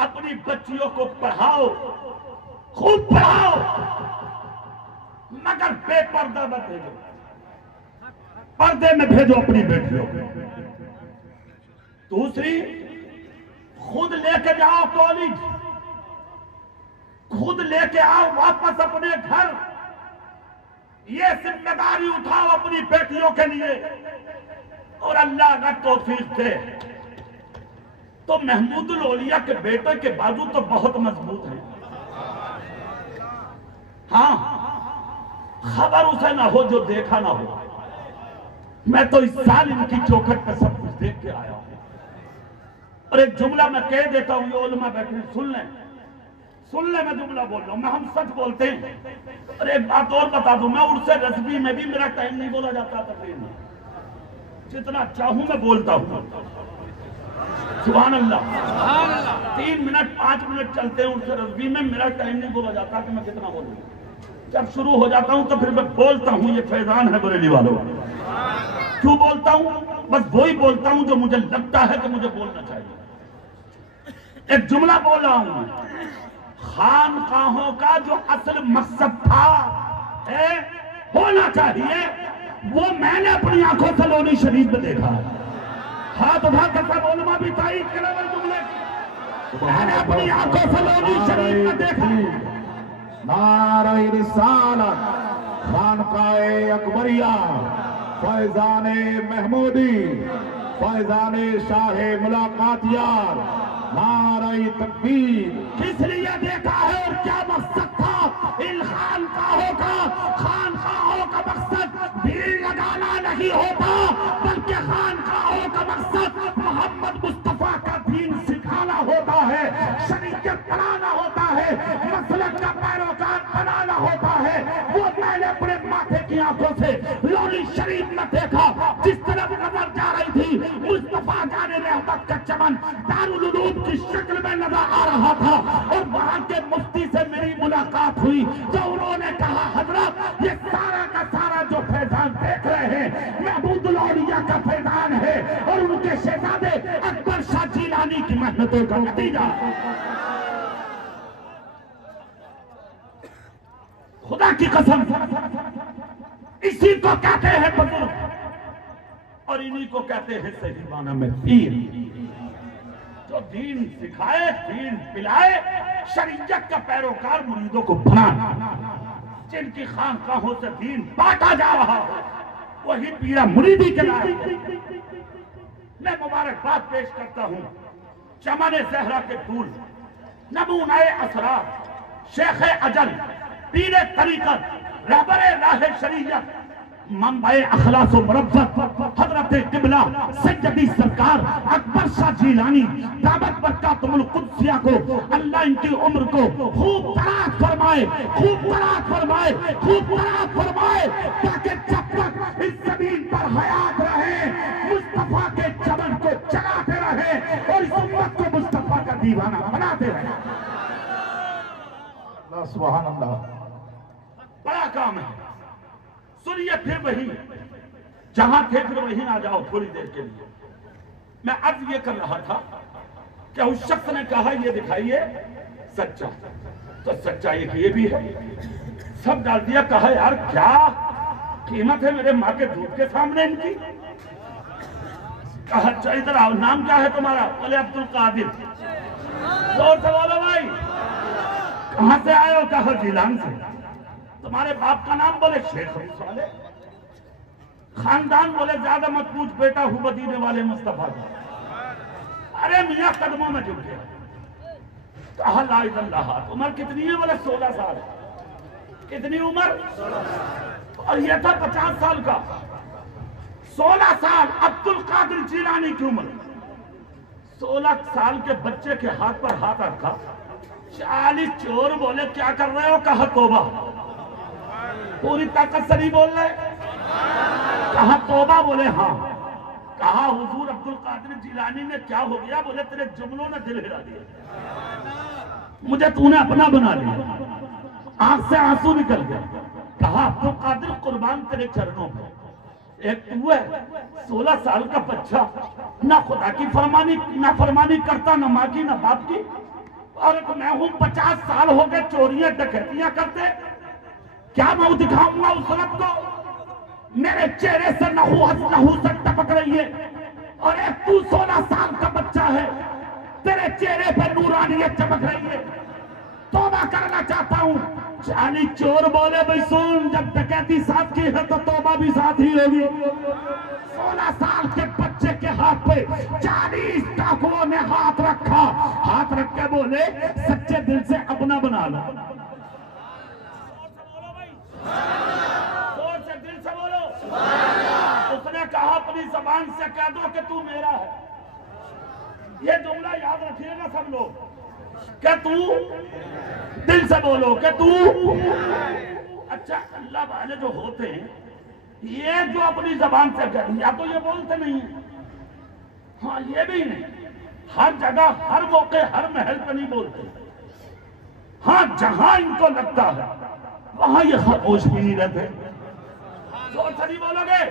अपनी बच्चियों को पढ़ाओ, खूब पढ़ाओ, मगर बेपर्दा मत भेजो, पर्दे में भेजो अपनी बेटियों को। दूसरी, खुद लेके जाओ कॉलेज, खुद लेके आओ वापस अपने घर, ये जिम्मेदारी उठाओ अपनी बेटियों के लिए। और अल्लाह अगर तौफीक दे तो महमूद औलिया के बेटे के बाजू तो बहुत मजबूत है। हाँ, खबर उसे ना हो जो देखा ना हो। मैं तो इस साल इनकी चौखट पर सब कुछ देख के आया हूं। और एक जुमला मैं कह देता हूं, ये उलमा बैठे सुन ले, मैं जुमला बोल रहा हूं, मैं हम सच बोलते हैं। और एक बात और बता दूं, मैं उर्से रज़वी में भी मेरा टाइम नहीं बोला जाता तकरीर में, जितना चाहूं मैं बोलता हूं। सुभान अल्लाह। 3 मिनट 5 मिनट चलते हैं उर्से रज़वी में, मेरा टाइम नहीं बोला जाता कि मैं कितना बोलूं। जब शुरू हो जाता हूं तो फिर मैं बोलता हूं, ये फैजान है बरेली वालों। क्यों बोलता हूं? बस वही बोलता हूं जो मुझे लगता है कि मुझे बोलना चाहिए। एक जुमला बोल रहा हूं, खानकाहों का जो असल मकसद था है होना चाहिए, वो मैंने अपनी आंखों से लोनी शरीफ में देखा है। हाथ उठा कर सब उलमा भी तारीफ करें जुमले, मैंने अपनी आंखों से लोनी शरीफ में देखा। नारे रिसालत, खानकाए अकबरिया, फैजाने महमूदी, फैजाने शाहे मुलाकातियार, नारे तकबीर। किस लिए देखा है और क्या मकसद था इन खानकाहों का? खानकाहों का मकसद भीड़ लगाना नहीं होता, बल्कि खानकाहों का मकसद मोहम्मद मुस्तफा का दीन सिखाना होता है, शरीयत बनाना होता है, मसलक का पैरोकार बनाना होता है। वो मैंने अपने माथे की आंखों से लोनी शरीफ में देखा। जिस तरफ नजर जा रही थी, मुस्तफा जाने रहमत का चमन दारुल उलूम की शक्ल में नजर आ रहा था। और वहां के मुफ्ती से मेरी मुलाकात हुई, तो उन्होंने कहा, हजरत ये सारा का सारा जो फैजान देख रहे हैं महमूद औलिया का फैजान है और उनके शहजादे अकबर शाह जिलानी की मेहनतों का नतीजा। खुदा की कसम, इसी को कहते हैं बुजुर्ग और इन्हीं को कहते हैं सही माना में पीर, जो दीन सिखाए, दीन पिलाए, शरीयत का पैरोकार मुरीदों को बनाए। जिनकी खानकाहों से दीन बांटा जा रहा हो, वही पीरा मुरीदी के लायक। मैं मुबारकबाद पेश करता हूं चमन ज़हरा के फूल, नमूनाए असरार, शेख अजल, पीर तरीकत, रहबरे राह शरीयत, मंबए अखलास व मुरब्बत, हजरत किबला सैयदी सरकार अकबर शाह जिलानी दावत बरकातुल कुद्सिया को अल्लाह इनकी उम्र को खूब दराज फरमाए, खूब दराज फरमाए, खूब दराज फरमाए, ताकि जब तक इस जमीन पर हयात रहे मुस्तफा के चमन को चलाते रहे और इस उम्मत को मुस्तफा का दीवाना बनाते रहे। सुभान अल्लाह। बड़ा काम है। सुनिए, फिर वही जहां थे फिर वहीं आ जाओ थोड़ी देर के लिए। मैं अर्ज ये कर रहा था क्या उस शख्स ने कहा ये दिखाइए सच्चा, तो सच्चा एक ये भी है, सब डाल दिया। कहा यार क्या कीमत है मेरे माँ के दूध के सामने इनकी। कहा अच्छा इधर आओ, नाम क्या है तुम्हारा? बोले अब्दुल कादिर। जोर से बोलो भाई, कहां से आए हो? कहा जिलान से। तुम्हारे बाप का नाम? बोले शेख वाले। खानदान? बोले ज्यादा मत पूछ बेटा हूं मदीने वाले मुस्तफा का। अरे मियां कदमों में झुक गया। कहा ला इलाहा इल्लल्लाह। उम्र कितनी है? बोले 16 साल। कितनी उम्र? और ये था 50 साल का। 16 साल अब्दुल कादिर जिलानी की उम्र। 16 साल के बच्चे के हाथ पर हाथ रखा। 40 चोर बोले क्या कर रहे हो? कहा तौबा। पूरी ताकत से नहीं बोल रहे? कहा तौबा। बोले हाँ। कहा हुजूर अब्दुल कादिर जिलानी ने क्या हो गया? बोले तेरे जुमलों ने दिल हिला दिया, मुझे तूने अपना बना लिया। आंख से आंसू निकल गया। कहा अब्दुल कादिर कुर्बान तेरे चरणों पे। एक तू है 16 साल का बच्चा, ना खुदा की फरमानी करता, ना माँ की ना बाप की। और मैं हूं 50 साल हो गए चोरियां डकैतियां करते। क्या मैं दिखाऊंगा उस रब को? मेरे चेहरे से नहुसत टपक रही है। और एक तू 16 साल का बच्चा है, तेरे चेहरे पे नूरानियत चमक रही है। तौबा करना चाहता हूं। 40 चोर बोले भाई सुन, जब डकैती साथ की है तो तौबा भी साथ ही होगी। 16 साल के बच्चे के हाथ पे 40 डाकुओं ने हाथ रखा। हाथ रख के बोले सच्चे दिल से अपना बना लो। जोर से दिल से बोलो। उसने कहा अपनी जबान से कह दो कि तू मेरा है। ये जुमला याद रखिएगा सब लोग, क्या तू दिल से बोलो कि तू। अच्छा अल्लाह वाले जो होते हैं ये जो अपनी जबान से कहते, या तो ये बोलते नहीं है, हाँ ये भी नहीं, हर जगह हर मौके हर महल पे नहीं बोलते। हाँ जहां इनको लगता है वहां ये खामोश भी नहीं रहते। जोर से नहीं बोलोगे?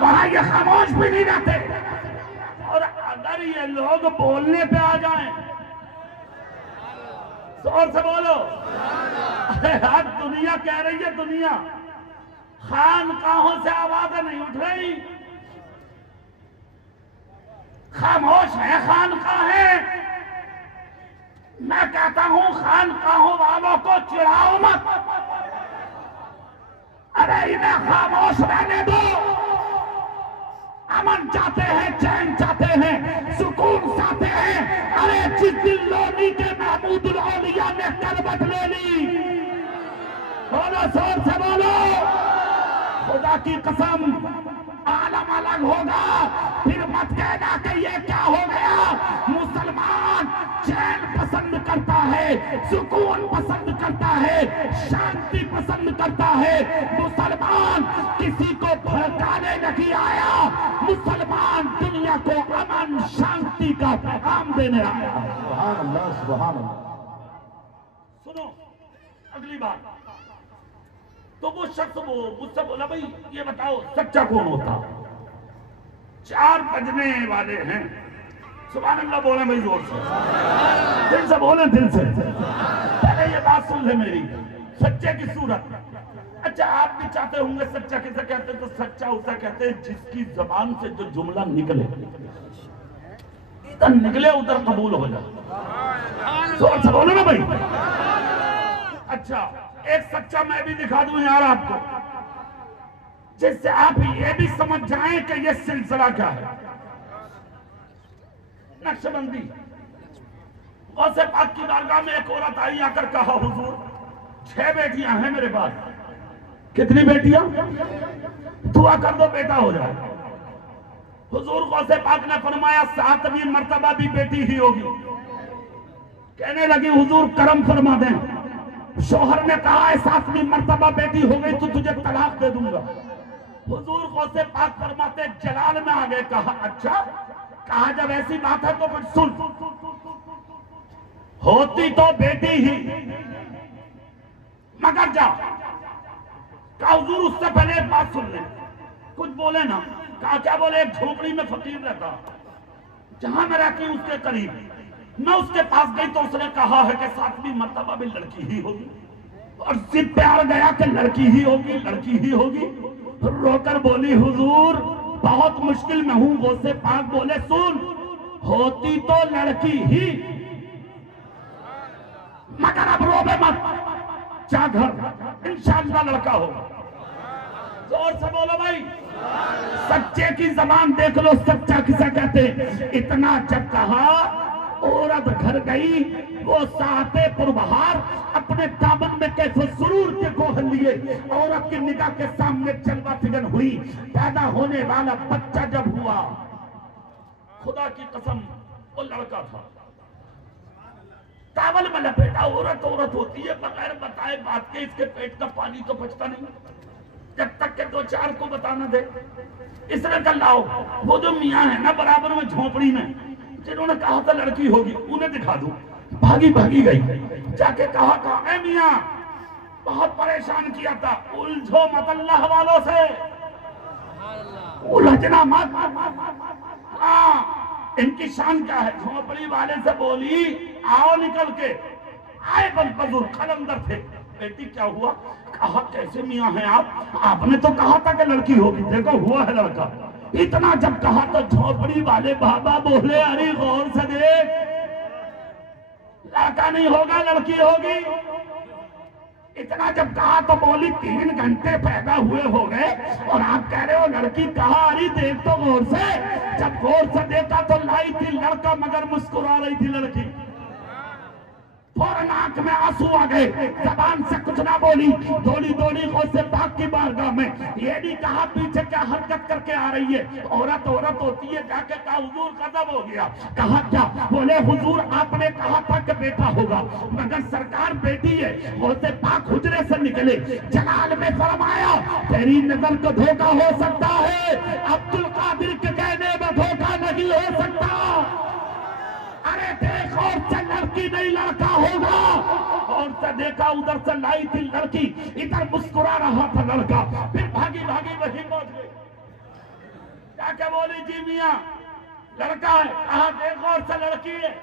वहां ये खामोश भी नहीं रहते। और अगर ये लोग बोलने पे आ जाएं, जोर से बोलो। आज दुनिया कह रही है, दुनिया खानकाहों से आवाजें नहीं उठ रही, खामोश है खानकाहें। मैं कहता हूं खानकाहों वालों को चिढ़ाओ मत। अरे इन्हें खामोश रहने दो। अमन चाहते हैं, चैन चाहते हैं, सुकून चाहते हैं। अरे जिस दिन लोनी के महमूदुल औलिया ने करवट ले ली, बोलो जोर से बोलो, खुदा की कसम आलम अलग होगा। फिर मत कहना कि ये क्या हो गया। मुसलमान चैन पसंद करता है, सुकून पसंद करता है, शांति पसंद करता है। मुसलमान किसी को भड़काने नहीं आया, मुसलमान दुनिया को अमन शांति का पैगाम देने आया। सुभान अल्लाह, सुभान अल्लाह। सुनो अगली बात। तो वो शख्स वो मुझसे बोला भाई ये बताओ सच्चा कौन होता? 4 बजने वाले हैं। सुभान अल्लाह बोले भाई जोर से, दिल से बोले, दिल से। पहले ये बात सुन ले मेरी, सच्चे की सूरत। अच्छा आप भी चाहते होंगे सच्चा किसे कहते हैं? तो सच्चा उसे कहते हैं जिसकी जबान से जो जुमला निकले, इधर निकले उधर कबूल हो जाए। जोर से बोलो ना भाई। अच्छा एक सच्चा मैं भी दिखा दूं यार आपको, जिससे आप ये भी समझ जाएं कि ये सिलसिला क्या है। नक्शबंदी। गौसे पाक की बारगाह में एक औरत आई, आकर कहा हुजूर 6 बेटियां हैं मेरे पास। कितनी बेटियां? दुआ कर दो बेटा हो जाए। हुजूर गौसे पाक ने फरमाया 7वीं मर्तबा भी बेटी ही होगी। कहने लगी हुजूर करम फरमा दें। शौहर ने कहा 7वीं मर्तबा बेटी हो गई तो तुझे तलाक दे दूंगा। हुजूर गौसे पाक फरमाते जलाल में आ गए। कहा अच्छा, कहा जब ऐसी बात है तो फिर सुन, होती तो बेटी ही मगर जा। कहा हुजूर उससे पहले एक बात सुन ले। कुछ बोले ना। कहा क्या बोले? एक झोपड़ी में फकीर रहता, जहां मैं रहती हूं उसके करीब, मैं उसके पास गई तो उसने कहा है कि 7वीं मर्तबा भी लड़की ही होगी, और जिद पे आ गया कि लड़की ही होगी, लड़की ही होगी। रोकर बोली हुजूर बहुत मुश्किल में हूं। वो से पाक बोले सुन, होती तो लड़की ही, मगर अब रोबे मत, जा घर, इंशाअल्लाह लड़का होगा। जोर से बोलो भाई, सच्चे की जबान देख लो, सच्चा किसे कहते हैं। इतना जब कहा औरत घर गई, वो साते पुरबहार अपने दामन में कैसे सुरूर के गोहल लिए औरत की निगाह के सामने चलवा फिगन हुई। पैदा होने वाला बच्चा जब हुआ, खुदा की कसम वो लड़का था। टावल में लपेटा, औरत औरत होती है, बगैर बताए बात के इसके पेट का पानी तो बचता नहीं जब तक के 2-4 को बताना दे। इसने कहा लाओ, वो जो मियाँ है ना बराबर में झोपड़ी में, जिन्होंने कहा था लड़की होगी, उन्हें दिखा दो। भागी भागी गई, जाके कहा था ए मियाँ बहुत परेशान किया था, उलझो मत अल्लाह वालों से, उलझना मत। हाँ, इनकी शान क्या है। झोपड़ी वाले से बोली आओ निकल के आए, बुजुर्ग कलंदर थे। बेटी क्या हुआ? कहा कैसे मियाँ हैं आप, आपने तो कहा था कि लड़की होगी, देखो हुआ है लड़का। इतना जब कहा तो झोपड़ी वाले बाबा बोले अरे गौर से देख, लड़का नहीं होगा लड़की होगी। इतना जब कहा तो बोली 3 घंटे पैदा हुए हो गए और आप कह रहे हो लड़की। कहा अरे देख तो गौर से। जब गौर से देखा तो लाई थी लड़का, मगर मुस्कुरा रही थी लड़की। फौरन आंख में आंसू आ गए, जबान से कुछ ना बोली, दौड़ी दौड़ी गौस से पाक की बारगाह में। ये नहीं कहा पीछे क्या हरकत करके आ रही है, औरत औरत होती है। जाके कहा हुजूर गजब हो गया। कहा क्या? बोले हुजूर आपने कहा था कि बेटा होगा, मगर सरकार बेटी है। गौस से पाक हुजरे से निकले, जलाल में फरमाया तेरी नजर को धोखा हो सकता है, अब्दुल कादिर के कहने में धोखा नहीं हो सकता। अरे देख, और से लड़की नहीं लड़का होगा। और से देखा उधर से लाई थी लड़की, इधर मुस्कुरा रहा था लड़का। फिर भागी भागी वहीं पहुंच गई, क्या बोली जी मियाँ लड़का है। कहा देखो और से लड़की है।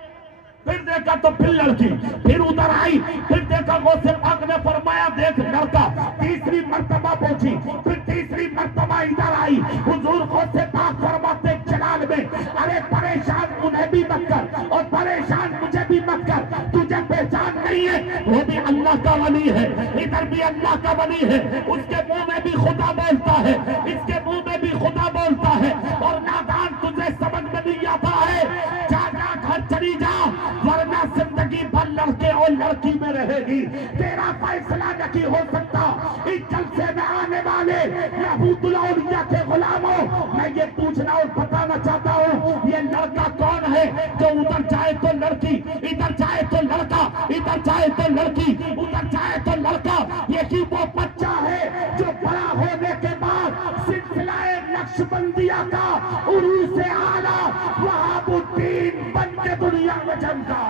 फिर देखा तो फिर लड़की, फिर उधर आई, फिर देखा गौसे पाक ने फरमाया देख लड़का। तीसरी मर्तबा पहुंची, फिर तीसरी मर्तबा इधर आई। हुजूर गौसे पाक फरमाते जलाल में अरे परेशान उन्हें भी मत कर और परेशान मुझे भी मत कर, तुझे पहचान नहीं है, वो भी अल्लाह का वली है, इधर भी अल्लाह का वली है। उसके मुंह में भी खुदा बोलता है, इसके मुंह में भी खुदा बोलता है। और नादान तुझे समझ में नहीं आता है, जा जा घर चली जा, वरना जिंदगी भर लड़के और लड़की में रहेगी। तेरा फैसला नहीं हो सकता। इस जलसे में आने वाले महबूबुल औलिया के गुलामों, मैं ये पूछना और बताना चाहता हूँ, ये लड़का कौन है जो उधर जाए तो लड़की, इधर जाए तो लड़का, इधर जाए तो लड़की, उधर जाए तो लड़का। यही वो बच्चा है जो बड़ा होने के बाद सिलसिलाए नक्शबंदिया का उरूस से आला वहाबुद्दीन बन के दुनिया में चमका,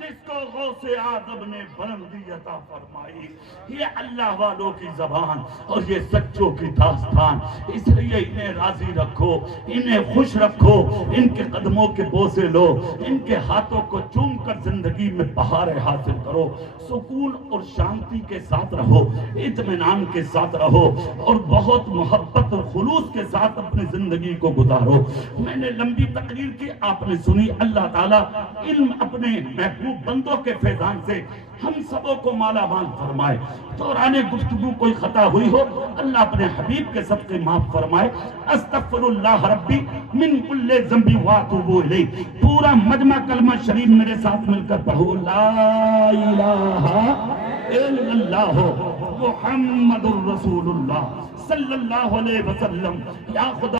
जिसको गौसे आदम ने बुलंदी अता फरमाई। ये अल्लाह वालों की जबान और ये सच्चों की दास्तान। इसलिए इन्हें राजी रखो, इन्हें खुश रखो, इनके कदमों के बोझे लो, इनके हाथों को चूम कर जिंदगी में बहारें हासिल करो। सुकून और शांति के साथ रहो, इत्मीनान के साथ रहो और बहुत मोहब्बत और खुलूस के साथ अपनी जिंदगी को गुजारो। मैंने लंबी तकरीर की, आपने सुनी। अल्लाह ताला इल्म अपने महबूब बंदों के फैजान से हम सबों को माला माल फरमाए। दौराने गुफ्तगू कोई खता हुई हो, अल्लाह अपने हबीब के सबके माफ फरमाए। अस्तगफिरुल्लाह रब्बी मिन कुल्ले ज़ंबी व अतूबु इलैह। पूरा मजमा कलमा शरीफ मेरे साथ मिलकर पढ़ो, ला इलाहा इल्लल्लाह मुहम्मदुर रसूलुल्लाह सल्लल्लाहु अलैहि वसल्लम। या खुदा